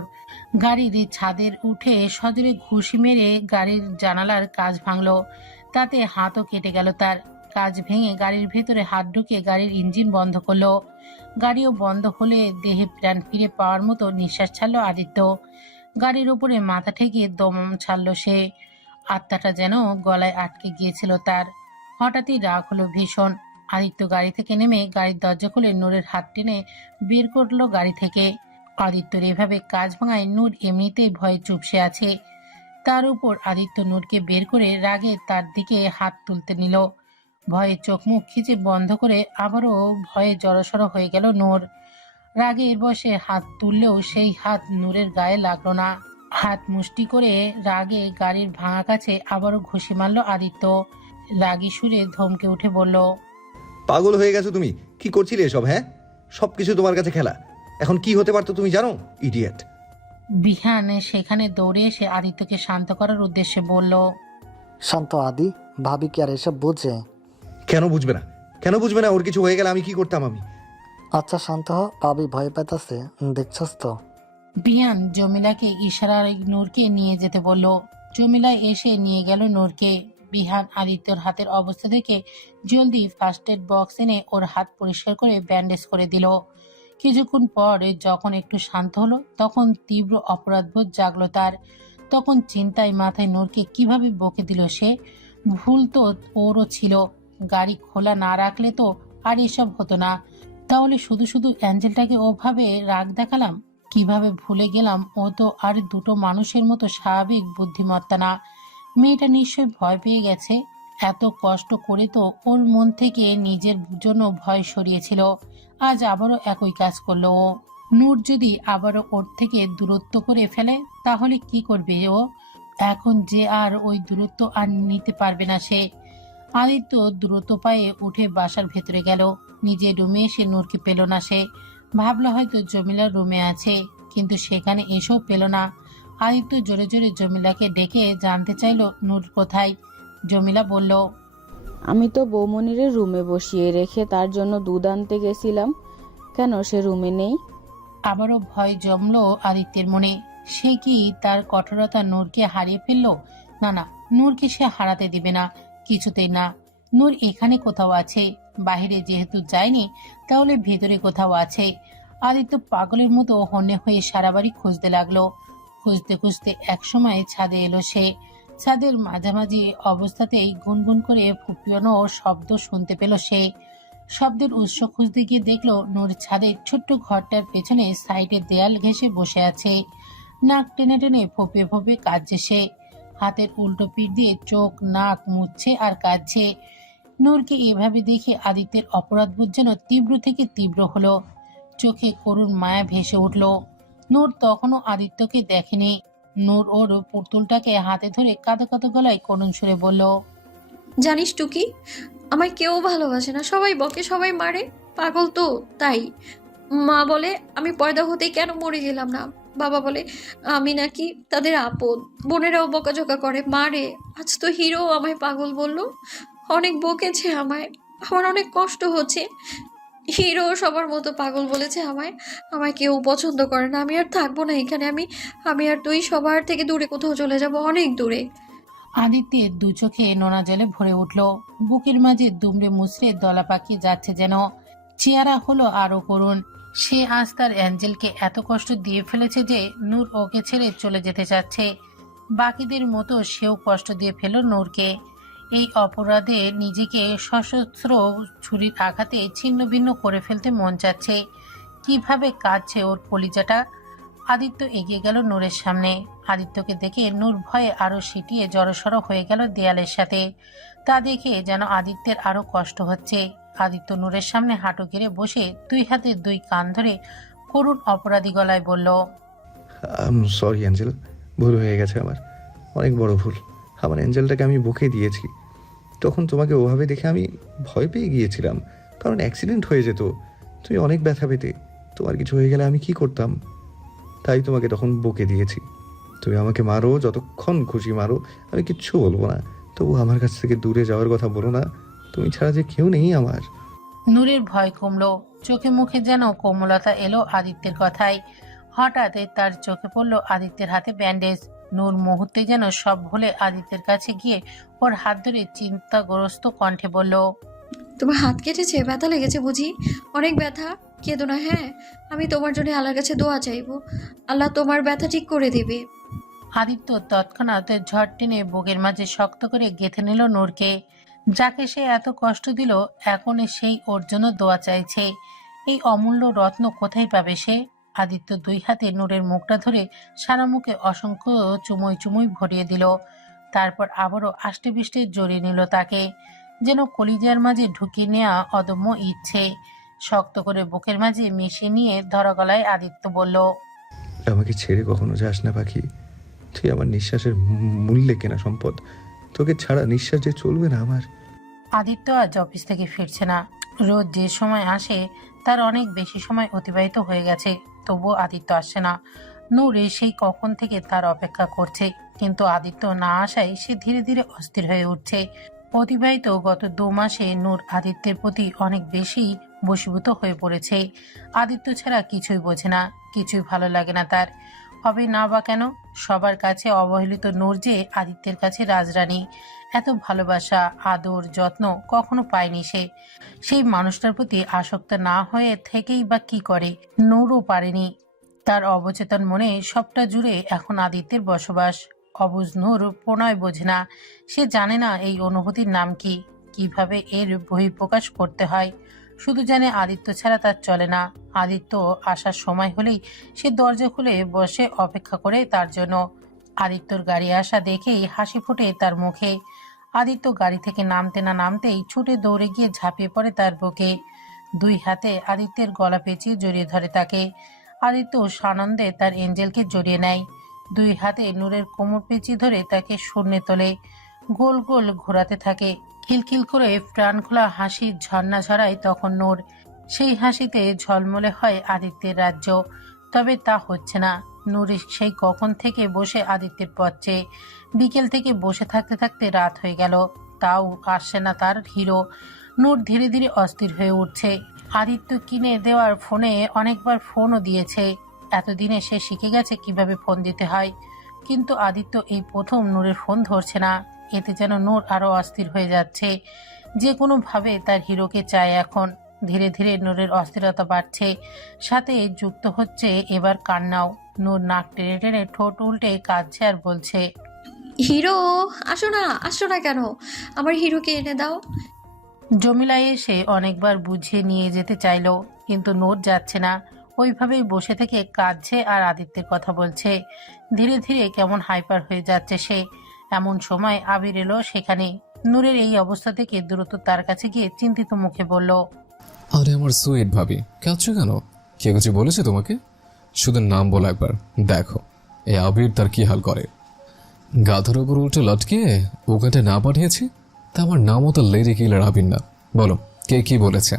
গাড়ির ছাদের উঠে সজোরে ঘুষি মেরে গাড়ির জানালার কাঁচ ভাঙলো। তাতে হাতও কেটে গেল তার। কাঁচ ভেঙে গাড়ির ভেতরে হাত ঢুকিয়ে গাড়ির ইঞ্জিন বন্ধ করলো। গাড়িও বন্ধ হলে দেহে প্রাণ ফিরে পাওয়ার মতো নিঃশ্বাস ছাড়লো আদিত্য। গাড়ির উপরে মাথা ঠেকিয়ে দম ছাড়লো সে। আত্মাটা যেন গলায় আটকে গিয়েছিল তার। হঠাৎই রাগ হলো ভীষণ। আদিত্য গাড়ি থেকে নেমে গাড়ির দরজা খুলে নূরের হাত টেনে বের করলো গাড়ি থেকে। আদিত্যর এভাবে কাজ ভাঙায় নূর এমনিতেই ভয়ে চুপসে আছে। তার উপর আদিত্য নূরকে বের করে রাগে তার দিকে হাত তুলতে নিল। ভয়ে চোখ মুখ খিচে বন্ধ করে আবারও ভয়ে জড়সড় হয়ে গেল নূর। রাগের বশে হাত তুললেও সেই হাত নূরের গায়ে লাগলো না। হাত মুষ্টি করে রাগে গাড়ির ভাঙা কাছে আবারও ঘুষি মারল আদিত্য। রাগী সুরে ধমকে উঠে বলল, পাগল হয়ে গেছো তুমি? কি করছিলে এসব? হ্যাঁ, সবকিছু তোমার কাছে খেলা। এখন কি হতে পারতো তুমি জানো, ইডিয়েট? বিহান সেখানে দৌড়ে এসে আদিত্যকে শান্ত করার উদ্দেশ্যে বলল, শান্ত আদি, ভাবি কি আর এসব বোঝে? কেন বুঝবে না? কেন বুঝবে না? ওর কিছু হয়ে গেলে আমি কি করতাম? আমি আচ্ছা শান্ত হ, ভাবি ভয় পেতাছে, দেখছস তো? বিহান জমিলাকে ইশারায় নূরকে নিয়ে যেতে বলল। জমিলা এসে নিয়ে গেল নূরকে। বিহান আদিত্যর হাতের অবস্থা দেখে জলদি ফার্স্ট এড বক্স এনে ওর হাত পরিষ্কার করে ব্যান্ডেজ করে দিল। কিছুক্ষণ পর যখন একটু শান্ত হলো তখন তীব্র অপরাধবোধ জাগলো তার। তখন চিন্তায় মাথায় নূরকে কিভাবে বকে দিল সে। ভুল তো ওরও ছিল, গাড়ি খোলা না রাখলে তো আর এসব হতো না। তাহলে শুধু শুধু অ্যাঞ্জেলটাকে ওভাবে রাগ দেখালাম। কিভাবে ভুলে গেলাম ও তো আর দুটো মানুষের মতো স্বাভাবিক বুদ্ধিমত্তা না। মেয়েটা নিশ্চয় ভয় পেয়ে গেছে। এত কষ্ট করে তো ওর মন থেকে নিজের জন্য ভয় সরিয়েছিল, আজ আবারও একই কাজ করলো ও। নূর যদি আবারও ওর থেকে দূরত্ব করে ফেলে তাহলে কি করবে ও? এখন যে আর ওই দূরত্ব আর নিতে পারবে না সে। আদিত্য দ্রুত পায়ে উঠে বাসার ভেতরে গেল। নিজের রুমে এসে নূরকে পেল না সে। ভাবলো হয়তো জমিলার রুমে আছে, কিন্তু সেখানে এসেও পেল না। আদিত্য জোরে জোরে জমিলাকে ডেকে জানতে চাইল নূর কোথায়। জমিলা বলল, আমি তো বৌমনিরে রুমে বসিয়ে রেখে তার জন্য দুধ আনতে গেছিলাম। কেন সে রুমে নেই? আবারও ভয় জমলো আদিত্যের মনে। সে কি তার কঠোরতা নূরকে হারিয়ে ফেললো? না না, নূরকে সে হারাতে দিবে না, কিছুতেই না। নূর এখানে কোথাও আছে, বাহিরে যেহেতু যায়নি তাহলে ভেতরে কোথাও আছে। আদিত্য পাগলের মতো হন্যে হয়ে সারা বাড়ি খুঁজতে লাগলো। খুঁজতে খুঁজতে একসময় ছাদে এলো সে। ছাদের মাঝামাঝি অবস্থাতেই গুনগুন করে ফুপিয়ানো শব্দ শুনতে পেল সে। শব্দের উৎস খুঁজতে গিয়ে দেখলো নূর ছাদের ছোট্ট ঘরটার পেছনে সাইডে দেয়াল ঘেঁষে বসে আছে। নাক টেনে টেনে ফোপে ফোপে কাঁদছে সে। হাতের উল্টো পিঠ দিয়ে চোখ নাক মুছছে আর কাঁদছে। নূরকে এভাবে দেখে আদিত্যের অপরাধবোধ যেন তীব্র থেকে তীব্র হলো। চোখে করুণ মায়া ভেসে উঠল। নূর তখনও আদিত্যকে দেখেনি। নূর ওর পুতুলটাকে হাতে ধরে কাঁদো কাঁদো গলায় করুণ সুরে বলল, জানিস টুকি, আমায় কেউ ভালোবাসে না, সবাই বকে, সবাই মারে, পাগল তো তাই। মা বলে আমি পয়দা হতেই কেন মরে গেলাম না। বাবা বলে আমি নাকি তাদের আপদ। বোনেরাও বকাঝকা করে, মারে। আজ তো হিরো আমায় পাগল বললো, অনেক বকেছে আমায়, আমার অনেক কষ্ট হচ্ছে। হিরো সবার মতো পাগল বলেছে আমায়। আমায় কেউ পছন্দ করে না, আমি আর থাকবো না এখানে। আমি আর তুই সবার থেকে দূরে কোথাও চলে যাব, অনেক দূরে। আদিত্যের দু চোখে নোনা জলে ভরে উঠল। বুকের মাঝে দুমড়ে মুচড়ে দলা পাকিয়ে যাচ্ছে যেন। চেহারা হলো আরো করুণ। সে আজ তার অ্যাঞ্জেলকে এত কষ্ট দিয়ে ফেলেছে যে নূর ওকে ছেড়ে চলে যেতে চাচ্ছে। বাকিদের মতো সেও কষ্ট দিয়ে ফেল নূরকে। এই অপরাধে নিজেকে সশস্ত্র ছুরির আঘাতে ছিন্ন ভিন্ন করে ফেলতে মন চাচ্ছে। কিভাবে কাঁদছে ওর কলিজাটা। আদিত্য এগিয়ে গেল নূরের সামনে। আদিত্যকে দেখে নূর ভয়ে আরো সিটিয়ে জড়সড় হয়ে গেল দেয়ালের সাথে। তা দেখে যেন আদিত্যের আরো কষ্ট হচ্ছে। আদিত্য নূরের সামনে হাঁটু গেড়ে বসে দুই হাতে দুই কান ধরে করুণ অপরাধী গলায় বলল, সরি অ্যাঞ্জেল, ভুল হয়ে গেছে আমার, অনেক বড় ভুল। আমার অ্যাঞ্জেলটাকে আমি বকে দিয়েছি। তখন তোমাকে ওভাবে দেখে আমি ভয় পেয়ে গিয়েছিলাম, কারণ অ্যাক্সিডেন্ট হয়ে যেত, তুমি অনেক ব্যথা পেতে, তোমার কিছু হয়ে গেলে আমি কি করতাম। তাই তোমাকে তখন বকে দিয়েছি। তুমি আমাকে মারো, যতক্ষণ খুশি মারো, আমি কিচ্ছু বলবো না, তবু আমার কাছ থেকে দূরে যাওয়ার কথা বলো না। তুমি ছাড়া যে কেউ নেই আমার। নূরের ভয় কমলো, চোখে মুখে যেন কোমলতা এলো আদিত্যের কথায়। হঠাৎ তার চোখে পড়লো আদিত্যের হাতে ব্যান্ডেজ। নূর মুহূর্তে যেন সব ভুলে আদিত্যের কাছে গিয়ে ওর হাত ধরে চিন্তাগ্রস্ত কণ্ঠে বলল, তোমার হাত কেটেছে, ব্যথা লেগেছে বুঝি? অনেক ব্যথা? কেঁদো না, হ্যাঁ? আমি তোমার জন্য আল্লাহর কাছে দোয়া চাইবো, আল্লাহ তোমার ব্যথা ঠিক করে দেবে। আদিত্য তৎক্ষণাৎ ঝড় টেনে বুকের মাঝে শক্ত করে গেঁথে নিল নূরকে। যাকে সে এত কষ্ট দিল, এখন সেই ওর জন্য দোয়া চাইছে। এই অমূল্য রত্ন কোথায় পাবে সে? আদিত্য দুই হাতে নূরের মুখটা ধরে সারা মুখে অসংখ্য চুমুই চুমুই ভরিয়ে দিল। তারপর আবারও আষ্টে পিষ্টে জড়িয়ে নিল তাকে, যেন কলিজার মাঝে ঢুকিয়ে নেওয়া অদম্য ইচ্ছে। শক্ত করে বুকের মাঝে মিশিয়ে নিয়ে ধরা গলায় আদিত্য বলল, আমাকে ছেড়ে কখনো যাস না পাখি, তুই আমার নিঃশ্বাসের মূল্যে কেনা সম্পদ, তোকে ছাড়া নিঃশ্বাস যে চলবে না আমার। আদিত্য আজ অফিস থেকে ফিরছে না। রোজ যে সময় আসে তার অনেক বেশি সময় অতিবাহিত হয়ে গেছে, তবুও আদিত্য আসছে না। নূর সেই কখন থেকে তার অপেক্ষা করছে, কিন্তু আদিত্য না আসায় সে ধীরে ধীরে অস্থির হয়ে উঠছে। অতিবাহিত গত 2 মাসে নূর আদিত্যের প্রতি অনেক বেশি বশীভূত হয়ে পড়েছে। আদিত্য ছাড়া কিছুই বোঝে না, কিছুই ভালো লাগে না তার। হবে না বা কেন? সবার কাছে অবহেলিত নূর যে আদিত্যের কাছে রাজরানী। এত ভালোবাসা, আদর, যত্ন কখনো পায়নি সে। সেই মানুষটার প্রতি আসক্ত না হয়ে থেকেই বা কি করে? নূরও পারেনি। তার অবচেতন মনে সবটা জুড়ে এখন আদিত্যের বসবাস। অবুঝ নূর প্রণয় বোঝে না, সে জানে না এই অনুভূতির নাম কি, কিভাবে এর বহিঃপ্রকাশ করতে হয়। শুধু জানে আদিত্য ছাড়া তার চলে না। আদিত্য আসার সময় হলেই সে দরজা খুলে বসে অপেক্ষা করে তার জন্য। আদিত্যর গাড়ি আসা দেখেই হাসি ফোটে তার মুখে। আদিত্য গাড়ি থেকে নামতে না নামতেই ছুটে দৌড়ে গিয়ে ঝাঁপিয়ে পড়ে তার বুকে। 2 হাতে আদিত্যের গলা পেঁচিয়ে জড়িয়ে ধরে তাকে। আদিত্য সানন্দে তার এঞ্জেলকে জড়িয়ে নেয়। 2 হাতে নূরের কোমর পেঁচিয়ে ধরে তাকে শূন্যে তোলে, গোল গোল ঘোরাতে থাকে। খিলখিল করে প্রাণ খোলা হাসির ঝর্ণা ঝরায় তখন নূর। সেই হাসিতে ঝলমলে হয় আদিত্যের রাজ্য। তবে তা হচ্ছে না। নূর সেই কখন থেকে বসে আদিত্যের পথ চেয়ে। বিকেল থেকে বসে থাকতে থাকতে রাত হয়ে গেল, তাও আসছে না তার হিরো। নূর ধীরে ধীরে অস্থির হয়ে উঠছে। আদিত্য কিনে দেওয়ার ফোনে অনেকবার ফোনও দিয়েছে। এতদিনে সে শিখে গেছে কিভাবে ফোন দিতে হয়, কিন্তু আদিত্য এই প্রথম নূরের ফোন ধরছে না। এতে যেন নূর আরো অস্থির হয়ে যাচ্ছে। যে কোনোভাবে তার হিরোকে চায় এখন। ধীরে ধীরে নূরের অস্থিরতা বাড়ছে, সাথে যুক্ত হচ্ছে এবার কান্নাও। নূর নাক টেনে টেনে ঠোঁট উল্টে কাঁদছে আর বলছে, হিরো, আসো না কেন? আমার হিরোকে এনে দাও। জমিলা এসে অনেকবার বুঝিয়ে নিয়ে যেতে চাইলো, কিন্তু নূর যাচ্ছে না। ওইভাবেই বসে থেকে কাঁদছে আর আদিত্যের কথা বলছে। ধীরে ধীরে কেমন হাইপার হয়ে যাচ্ছে সে। এমন সময় আবির এলো সেখানে। নূরের এই অবস্থা থেকে দ্রুত তার কাছে গিয়ে চিন্তিত মুখে বলল, আরে আমার সুইট ভাবি, কাঁদছো কেন? কে কিছু বলেছে তোমাকে? শুধু নাম বলো একবার, দেখো এই আবির তার কি হাল করে। গাধার ওপর উল্টে লটকে ওখানে না পাঠিয়েছি, তা আমার নামও তো লেডি কিলার আবির না। বলো কে কি বলেছে?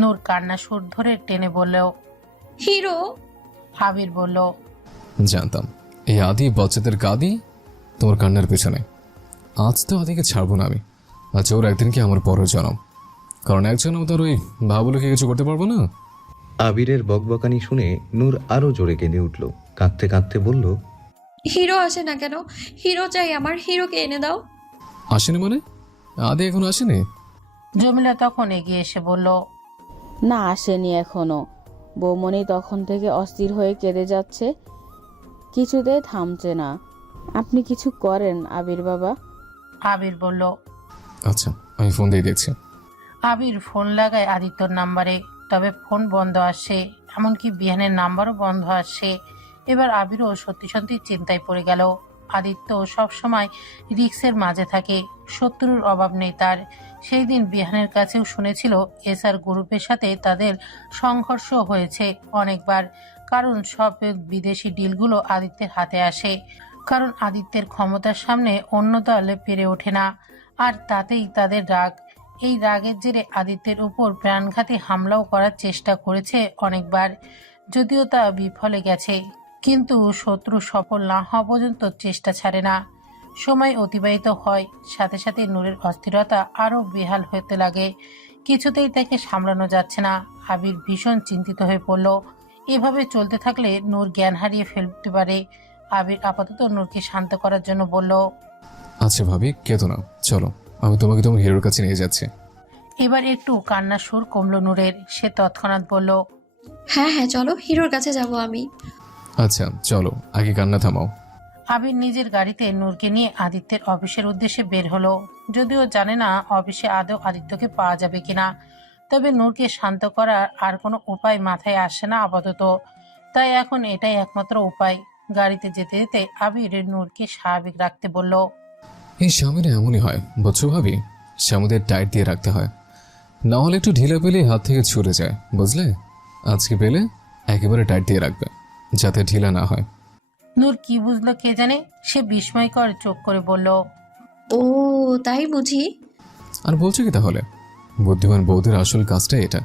নূর কান্না সুর ধরে টেনে বলল, হিরো। আবির বলল, জানতাম এই আদি বাচ্চাদের গাদি তোমার কান্নার পেছনে। আজ তো আদিকে ছাড়বো না আমি, আজ ওর একদিন কি আমার পরের জনম, কারণ এক জনম তার ওই ভাবুলোকে কিছু করতে পারবো না। আবিরের বকবকানি শুনে নূর আরো জোরে কেঁদে উঠল, কাঁদতে কাঁদতে বলল, হিরো আসে না কেন? হিরো চাই আমার, হিরোকে এনে দাও। আসেনি মানে? আদি এখন আসেনি? জমিলা তখন এগিয়ে এসে বলল, না, আসেনি এখনো। বৌমনি তখন থেকে অস্থির হয়ে কেঁদে যাচ্ছে, কিছুতেই থামছে না। আপনি কিছু করেন আবির বাবা। আবির বলল, আচ্ছা আমি ফোন দিয়ে দেখছি। আবির ফোন লাগায় আদিত্যর নাম্বারে, তবে ফোন বন্ধ আসছে, এমনকি বিহানের নাম্বারও বন্ধ আসছে। এবার আবিরও সত্যি সত্যি চিন্তায় পড়ে গেল। আদিত্য সব সময় রিক্সের মাঝে থাকে, শত্রুর অভাব নেই তার। সেই দিন বিহানের কাছেও শুনেছিল এসআর গ্রুপের সাথে তাদের সংঘর্ষ হয়েছে অনেকবার, কারণ সব বিদেশি ডিলগুলো আদিত্যের হাতে আসে। কারণ আদিত্যের ক্ষমতার সামনে অন্য দল পেরে ওঠে না, আর তাতেই তাদের রাগ। এই রাগের জেরে আদিত্যের উপর প্রাণঘাতী হামলাও করার চেষ্টা করেছে অনেকবার, যদিও তা বিফলে গেছে। কিন্তু শত্রু সফল না হওয়া পর্যন্ত চেষ্টা ছাড়ে না। সময় অতিবাহিত হয়, সাথে সাথে নূরের অস্থিরতা আরও বেহাল হতে লাগে। কিছুতেই তাকে সামলানো যাচ্ছে না। আবির ভীষণ চিন্তিত হয়ে পড়ল। এভাবে চলতে থাকলে নূর জ্ঞান হারিয়ে ফেলতে পারে। আবির আপাতত নূরকে শান্ত করার জন্য বলল, আচ্ছা ভাবি, কেতো না, চলো আমি তোমাকে তোমার হিরোর কাছে নিয়ে যাচ্ছি। এবার একটু কান্নার সুর কমল নূরের। সে তৎক্ষণাৎ বলল, হ্যাঁ হ্যাঁ চলো, হিরোর কাছে যাব আমি। আচ্ছা চলো, আগে কান্না থামাও। আবির নিজের গাড়িতে নূরকে নিয়ে আদিত্যের অফিসের উদ্দেশ্যে বের হলো। যদিও জানে না অফিসে আদৌ আদিত্যকে পাওয়া যাবে কিনা, তবে নূরকে শান্ত করার আর কোনো উপায় মাথায় আসে না আপাতত। তাই এখন এটাই একমাত্র উপায়। গাড়িতে যেতে যেতে আবির নূরকে স্বাভাবিক রাখতে বলল, এই স্বামীরা এমনই হয় বুঝছো ভাবি, স্বামীদের টাইট দিয়ে রাখতে হয়, না হলে একটু ঢিলা পেলে হাত থেকে ছুটে যায়, বুঝলে? আজকে পেলে একেবারে টাইট দিয়ে রাখবে, যাতে ঢিলা না হয়। নূর কি বুঝলো কে জানে, সে বিস্ময়কর চোখ করে বলল, ও তাই বুঝি। আর বলছো কি তাহলে? বুদ্ধিমান বৌদের আসল কাজটা এটা,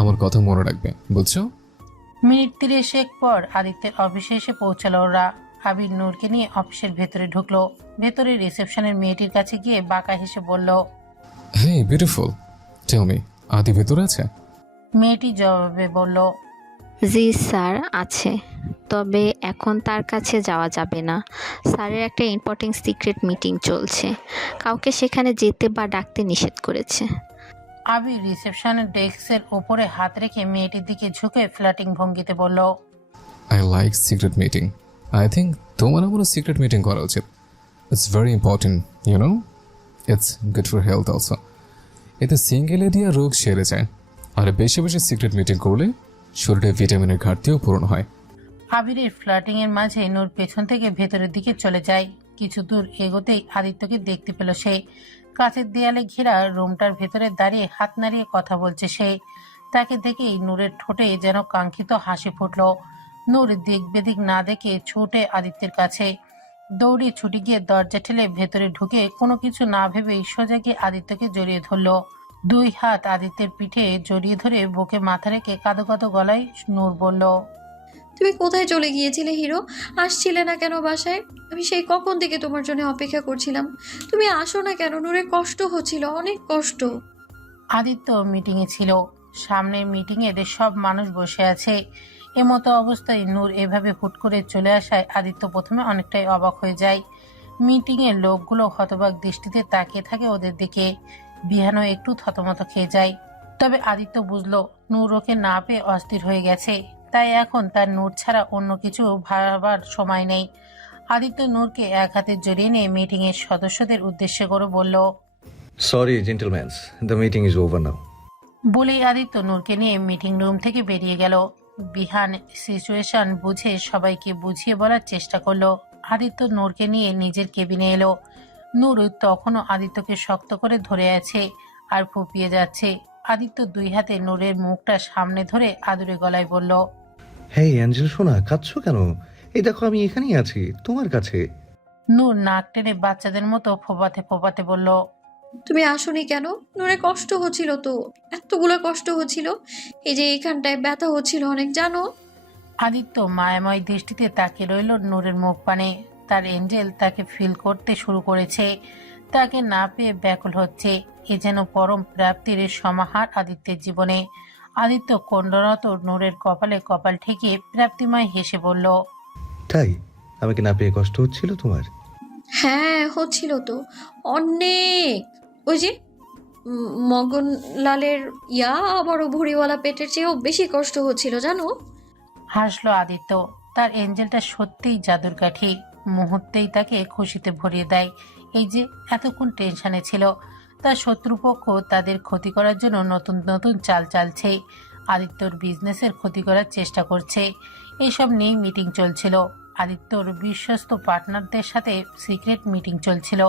আমার কথা মনে রাখবে, বুঝছো? মিনিট 30 পর আদিত্যের অফিসে এসে পৌঁছালো ওরা। আবির নূরকে নিয়ে অফিসের ভেতরে ঢুকলো। ভেতরে রিসেপশনের মেয়েটির কাছে গিয়ে বাঁকা হেসে বলল, হ্যাঁ বিউটিফুল, টেল মি, আদি ভেতরে আছে? মেয়েটি জবাবে বলল, জি স্যার আছে, তবে এখন তার কাছে যাওয়া যাবে না। স্যারের একটা ইম্পর্টেন্ট সিক্রেট মিটিং চলছে, কাউকে সেখানে যেতে বা ডাকতে নিষেধ করেছে। আবির রিসেপশনের ডেস্কের ওপরে হাত রেখে মেয়েটির দিকে ঝুঁকে ফ্ল্যাটিং ভঙ্গিতে বলল, I like secret meeting. I think তোমার আমারও সিক্রেট মিটিং করা উচিত। It's very important, you know, it's good for health also. এতে সিঙ্গেল এরিয়া রোগ সেরে যায়, আর বেশি বেশি সিক্রেট মিটিং করলে শরীরে ভিটামিনের ঘাটতিও পূরণ হয়। আবিরের ফ্ল্যাটিং এর মাঝে নূর পেছন থেকে ভেতরের দিকে চলে যায়। কিছু দূর এগোতেই আদিত্যকে দেখতে পেল সে। কাঁচের দেয়ালে ঘেরা রুমটার ভেতরে দাঁড়িয়ে হাত নাড়িয়ে কথা বলছে সে। তাকে দেখেই নূরের ঠোঁটে যেন কাঙ্ক্ষিত হাসি ফুটল। নূর দিক বেদিক না দেখে ছুটে আদিত্যের কাছে দৌড়ে ছুটে গিয়ে দরজা ঠেলে ভেতরে ঢুকে কোনো কিছু না ভেবেই সোজা গিয়ে আদিত্যকে জড়িয়ে ধরল। দুই হাত আদিত্যের পিঠে জড়িয়ে ধরে বুকে মাথা রেখে কাঁদো কাঁদো গলায় নূর বলল, তুমি কোথায় চলে গিয়েছিলে হিরো? আসছিলে না কেন বাসায়? আমি সেই কখন থেকে তোমার জন্য অপেক্ষা করছিলাম, তুমি আসো না কেন? নূরের কষ্ট হচ্ছিল, অনেক কষ্ট। আদিত্য মিটিংয়ে ছিল। সামনের মিটিংয়ে সব মানুষ বসে আছে। এমতো অবস্থায় নূর এভাবে হুট করে চলে আসায় আদিত্য প্রথমে অনেকটাই অবাক হয়ে যায়। মিটিংয়ের লোকগুলো হতবাক দৃষ্টিতে তাকিয়ে থাকে ওদের দিকে। বিহানও একটু থতমত খেয়ে যায়। তবে আদিত্য বুঝলো নূর ওকে না পেয়ে অস্থির হয়ে গেছে, তাই এখন তার নূর ছাড়া অন্য কিছু ভাবার সময় নেই। আদিত্য নূরকে এক হাতে জড়িয়ে নিয়ে মিটিংয়ের সদস্যদের উদ্দেশ্যে করে বলল, sorry gentleman's, the meeting is over নাও। বলেই আদিত্য নূরকে নিয়ে মিটিং রুম থেকে বেরিয়ে গেল। বিহান সিচুয়েশন বুঝে সবাইকে বুঝিয়ে বলার চেষ্টা করলো। আদিত্য নূরকে নিয়ে নিজের কেবিনে এলো। নূর তখনও আদিত্যকে শক্ত করে ধরে আছে আর ফুপিয়ে যাচ্ছে। আদিত্য দুই হাতে নূরের মুখটা সামনে ধরে আদুরে গলায় বলল, হেই অ্যাঞ্জেল সোনা, কাঁদছো কেন? এই দেখো আমি এখানেই আছি তোমার কাছে। নূর নাক টেনে বাচ্চাদের মতো ফোপাতে ফোপাতে বলল, তুমি আসোনি কেন? নূরে কষ্ট হচ্ছিল তো, এতগুলো কষ্ট হচ্ছিল, এই যে এইখানটায় ব্যথা হচ্ছিল অনেক, জানো? আদিত্য মায়াময় দৃষ্টিতে তাকিয়ে রইল নূরের মুখ পানে। তার এঞ্জেল তাকে ফিল করতে শুরু করেছে। তাকে না পেয়ে ব্যাকুল হচ্ছে। এ যেন পরম প্রাপ্তির সমাহার আদিত্যের জীবনে। আদিত্য কণ্ডরত নূরের কপালে কপাল ঠেকিয়ে প্রাপ্তিময় হেসে বলল, তাই আমাকে না পেয়ে কষ্ট হচ্ছিল তোমার? হ্যাঁ হচ্ছিল তো, অনেক। ওই যে মগনলালের বড় ভুঁড়িওয়ালা পেটের চেয়েও বেশি কষ্ট হচ্ছিল, জানো? হাসলো আদিত্য। তার এঞ্জেলটা সত্যিই জাদুর কাঠি। মুহূর্তেই তাকে খুশিতে ভরিয়ে দেয়। এই যে এতক্ষণ টেনশনে ছিল, তার শত্রুপক্ষ তাদের ক্ষতি করার জন্য নতুন নতুন চাল চালছে। আদিত্যর বিজনেসের ক্ষতি করার চেষ্টা করছে। এইসব নিয়েই মিটিং চলছিল। আদিত্যর বিশ্বস্ত পার্টনারদের সাথে সিক্রেট মিটিং চলছিল।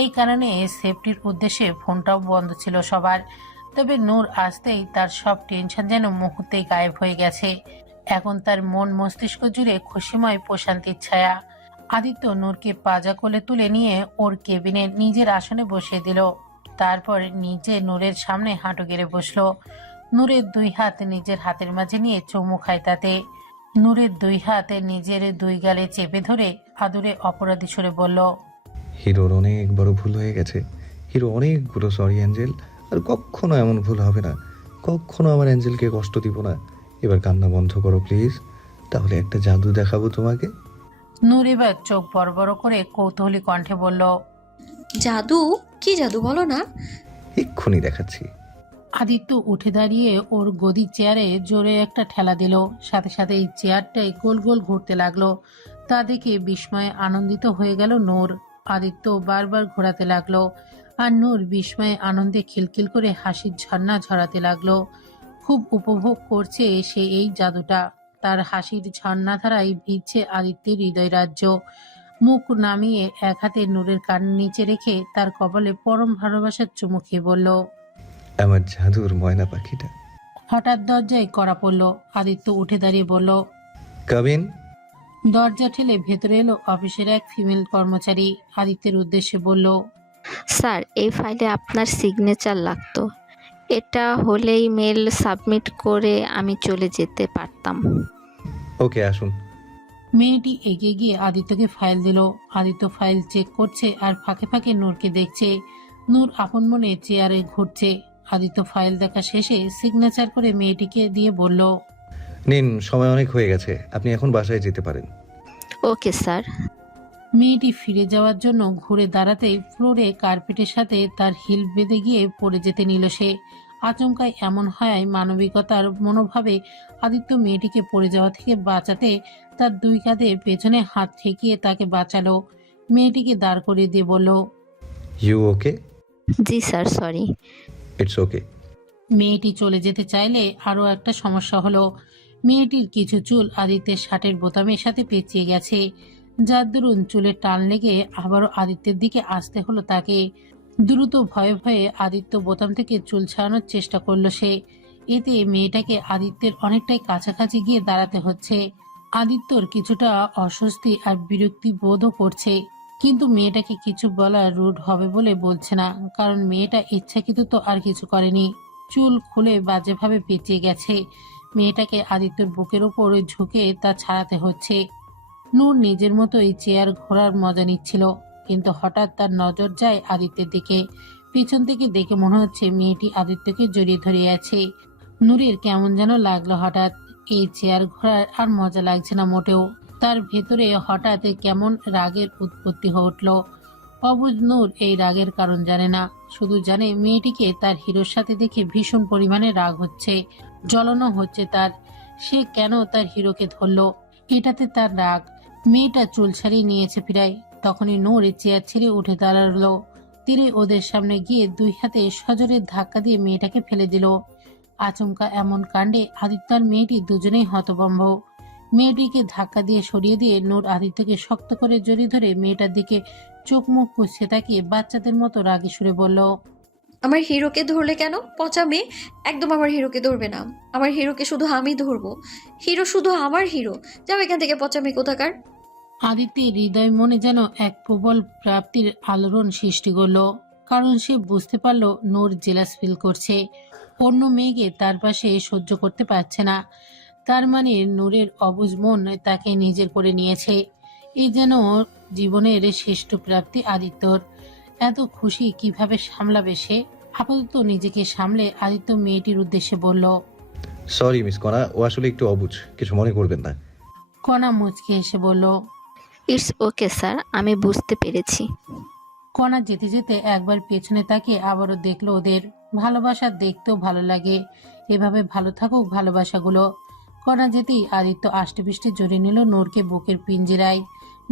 এই কারণে সেফটির উদ্দেশ্যে ফোনটাও বন্ধ ছিল সবার। তবে নূর আসতেই তার সব টেনশন যেন মুহূর্তেই গায়েব হয়ে গেছে। এখন তার মন মস্তিষ্ক জুড়ে খুশিময় প্রশান্তির ছায়া। আদিত্য নূরকে পাজা কোলে তুলে নিয়ে ওর কেবিনে নিজের আসনে বসিয়ে দিল। তারপর নিজে নূরের সামনে হাঁটু গেড়ে বসলো। নূরের দুই হাত নিজের হাতের মাঝে নিয়ে চুমু খায় তাতে। নূরের দুই হাতে নিজের দুই গালে চেপে ধরে আদুরে অপরাধী সুরে বলল, হিরোর অনেক বড় ভুল হয়ে গেছে। হিরো অনেকগুলো সরি অ্যাঞ্জেল, আর কখনো এমন ভুল হবে না। কখনো আমার অ্যাঞ্জেলকে কষ্ট দিব না। এবার কান্না বন্ধ করো প্লিজ, তাহলে একটা জাদু দেখাবো তোমাকে। নূর এবার চোখ বড় বড় করে কৌতূহলী কণ্ঠে বলল, জাদু? কি জাদু বলো না? এক্ষুনি দেখাচ্ছি। আদিত্য উঠে দাঁড়িয়ে ওর গদি চেয়ারে জোরে একটা ঠেলা দিল। সাথে সাথে এই চেয়ারটাই গোল গোল ঘুরতে লাগলো। তা দেখে বিস্ময়ে আনন্দিত হয়ে গেল নূর। আদিত্য বারবার ঘোরাতে লাগলো আর নূর বিস্ময়ে আনন্দে খিলখিল করে হাসির ঝর্ণা ঝরাতে লাগলো। খুব উপভোগ করছে সে এই জাদুটা। তার হাসির ঝর্ণাধারায় ভিজছে আদিত্যের হৃদয় রাজ্য। মুখ নামিয়ে এক হাতে নূরের কান নিচে রেখে তার কপালে পরম ভালোবাসার চুমু খেয়ে বলল, আমার জাদুর ময়না পাখিটা। হঠাৎ দরজায় কড়া পড়ল। আদিত্য উঠে দাঁড়িয়ে বলল, কাবিন। দরজা ঠেলে ভেতরে এলো অফিসের এক ফিমেল কর্মচারী। আদিত্যের উদ্দেশ্যে বলল, স্যার, এই ফাইলে আপনার সিগনেচার লাগতো। এটা হলেই মেল সাবমিট করে আমি চলে যেতে পারতাম। ওকে, আসুন। মেয়েটি এগিয়ে গিয়ে আদিত্যকে ফাইল দিল। আদিত্য ফাইল চেক করছে আর ফাঁকে ফাঁকে নূরকে দেখছে। নূর আপন মনে চেয়ারে ঘুরছে। আদিত্য ফাইল দেখা শেষে সিগনেচার করে মেয়েটিকে দিয়ে বলল, নিন, সময় অনেক হয়ে গেছে, আপনি এখন বাসায় যেতে পারেন। Okay sir. মেয়েটি ফিরে যাওয়ার জন্য ঘুরে দাঁড়াতেই ফ্লোরে কার্পেটের সাথে তার হিল বেঁধে গিয়ে পড়ে যেতে নিল সে। আচমকায় এমন হয় মানবিকতার মনোভাবে আদিত্য মেয়েটিকে পড়ে যাওয়া থেকে বাঁচাতে তার দুই কাঁধে পেছনে হাত ঠেকিয়ে তাকে বাঁচালো। মেয়েটিকে দাঁড় করিয়ে দিয়ে বলল, ইউ ওকে? জি স্যার, সরি। It's okay. মেয়েটি চলে যেতে চাইলে আরও একটা সমস্যা হলো। মেয়েটির কিছু চুল আদিত্যের শার্টের বোতামের সাথে পেঁচিয়ে গেছে, যার দরুন চুলের টান লেগে আবারও আদিত্যের দিকে আসতে হলো তাকে। দ্রুত ভয়ে ভয়ে আদিত্য বোতাম থেকে চুল ছাড়ানোর চেষ্টা করলো সে। এতে মেয়েটাকে আদিত্যের অনেকটাই কাছাকাছি গিয়ে দাঁড়াতে হচ্ছে। আদিত্যর কিছুটা অস্বস্তি আর বিরক্তি বোধও করছে, কিন্তু মেয়েটাকে কিছু বলা রুড হবে বলে বলছে না, কারণ মেয়েটা ইচ্ছাকৃত তো আর কিছু করেনি। চুল খুলে বাজেভাবে পেঁচিয়ে গেছে। মেয়েটাকে আদিত্যর বুকের ওপর ঝুঁকে তা ছাড়াতে হচ্ছে। নূর নিজের মতোই চেয়ার ঘোরার মজা নিচ্ছিল, কিন্তু হঠাৎ তার নজর যায় আদিত্যের দিকে। পিছন থেকে দেখে মনে হচ্ছে মেয়েটি আদিত্যকে জড়িয়ে ধরে আছে। নূরের কেমন যেন লাগলো হঠাৎ। এই চেয়ার ঘোরার আর মজা লাগছে না মোটেও। তার ভেতরে হঠাৎ কেমন রাগের উৎপত্তি হয়ে উঠল। অবুঝ নূর এই রাগের কারণ জানে না, শুধু জানে মেয়েটিকে তার হিরোর সাথে দেখে ভীষণ পরিমাণে রাগ হচ্ছে, জ্বলনও হচ্ছে তার। সে কেন তার হিরোকে ধরলো, এটাতে তার রাগ। মেয়েটা চুল ছাড়িয়ে নিয়েছে প্রায়, তখনই নূর চেয়ার ছেড়ে উঠে দাঁড়ালো। তীরে ওদের সামনে গিয়ে দুই হাতে সজোরে ধাক্কা দিয়ে মেয়েটাকে ফেলে দিল। আচমকা এমন কাণ্ডে আদিত্য আর মেয়েটি দুজনেই হতভম্ব। মেয়েটিকে ধাক্কা দিয়ে সরিয়ে দিয়ে নূর আদিত্যকে শক্ত করে জড়িয়ে ধরে মেয়েটার দিকে চোখ মুখ কুচকে তাকিয়ে বাচ্চাদের মতো রাগে সুরে বলল, আমার হিরোকে ধরলে কেন? পচা মেয়ে, একদম আমার হিরোকে ধরবে না। আমার হিরোকে শুধু আমি ধরবো। হিরো শুধু আমার হিরো। যাও এখান থেকে, পচা মেয়ে কোথাকার। আদিত্যের হৃদয় মনে যেন এক প্রবল প্রাপ্তির আলোড়ন সৃষ্টি করলো, কারণ সে বুঝতে পারল নূর জেলাস ফিল করছে। অন্য মেয়েকে তার পাশে সহ্য করতে পারছে না। তার মানে নূরের অবুঝ মন তাকে নিজের করে নিয়েছে। এই যেন জীবনের শ্রেষ্ঠ প্রাপ্তি আদিত্যর। এত খুশি কিভাবে সামলাবে সে? আপাতত নিজেকে সামলে আদিত্য মেয়েটির উদ্দেশ্যে বলল, সরি মিস কণা, ও আসলে একটু অবুঝ, কিছু মনে করবেন না। কণা মুচকে এসে বলল, ইটস ওকে স্যার, আমি বুঝতে পেরেছি। কণা যেতে যেতে একবার পেছনে তাকিয়ে আবারও দেখলো ওদের। ভালোবাসা দেখতেও ভালো লাগে, এভাবে ভালো থাকুক ভালোবাসাগুলো। কণা যেতেই আদিত্য আষ্টেপৃষ্টে জড়িয়ে নিল নূরকে বুকের পিঞ্জিরায়।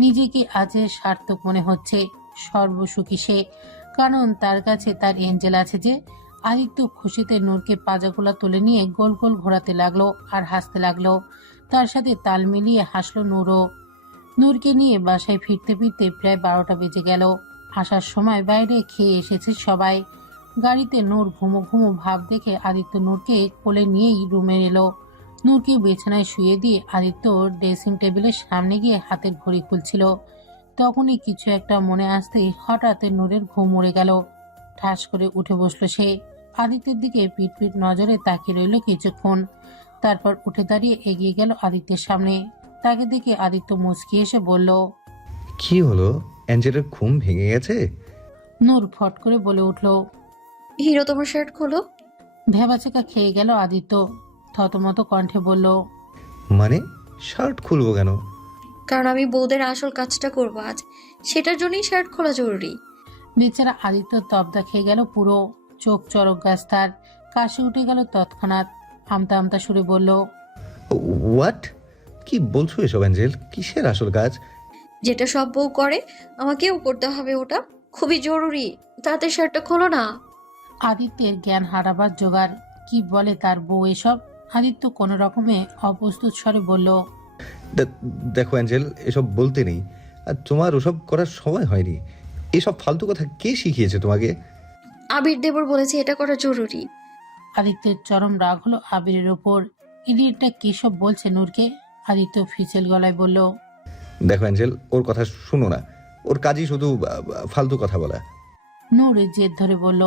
নিজেকে আজ সার্থক মনে হচ্ছে, সর্বসুখী সে, কারণ তার কাছে তার এঞ্জেল আছে যে। আদিত্য খুশিতে নূরকে পাজাগুলা তুলে নিয়ে গোল গোল ঘোরাতে লাগলো আর হাসতে লাগলো। তার সাথে তাল মিলিয়ে হাসলো নূরও। নূরকে নিয়ে বাসায় ফিরতে ফিরতে প্রায় 12টা বেজে গেল। আসার সময় বাইরে খেয়ে এসেছে সবাই। গাড়িতে নূর ঘুমো ঘুমো ভাব দেখে আদিত্য নূরকে কোলে নিয়েই রুমে এলো। নূরকে বিছানায় শুয়ে দিয়ে আদিত্য ড্রেসিং টেবিলের সামনে গিয়ে হাতের ঘড়ি খুলছিল। তখনই কিছু একটা মনে আসতেই হঠাৎ নূরের ঘুম উড়ে গেল। ঠাস করে উঠে বসলো সে। আদিত্যের দিকে পিট নজরে তাকিয়ে রইল কিছুক্ষণ, তারপর উঠে দাঁড়িয়ে এগিয়ে গেল আদিত্যের সামনে। তাকে দেখে আদিত্য মুচকি এসে বলল, কি হলো? অ্যাঞ্জেলের ঘুম ভেঙে গেছে? নূর ফট করে বলে উঠল। হিরো, তোমার শার্ট খোলো। ভেবাচেকা খেয়ে গেল আদিত্য, থতমত কণ্ঠে বলল, মানে শার্ট খুলবো কেন? কারণ আমি বউদের আসল কাজটা করবো আজ, সেটার জন্যই শার্ট খোলা জরুরি। বেচারা আদিত্য তবদা খেয়ে গেল পুরো। চোখ চরক গাছ, তার কাশি উঠে গেল তৎক্ষণাৎ। আমতা আমতা সুরে বলল, হোয়াট? কি বলছো এসব অ্যাঞ্জেল? কিসের আসল কাজ? যেটা সব বউ করে আমাকেও করতে হবে, ওটা খুবই জরুরি। তাতে শার্টটা খোলো না। আদিত্যের জ্ঞান হারাবার জোগাড়। কি বলে তার বউ এসব? আদিত্য কোনো রকমে অপ্রস্তুত স্বরে বলল, দেখো অ্যাঞ্জেল, এসব বলতে নেই। আর তোমার ওসব করার সময় হয়নি। এসব ফালতু কথা কে শিখিয়েছে তোমাকে? আবির দেবর বলেছে এটা করা জরুরি। আদিত্যের চরম রাগ হলো আবিরের ওপর। ইডিয়েটটা কি সব বলছে নূরকে? আদিত্য ফিচেল গলায় বলল, দেখো অ্যাঞ্জেল, ওর কথা শুনো না। ওর কাজই শুধু ফালতু কথা বলা। নূর জেদ ধরে বলল,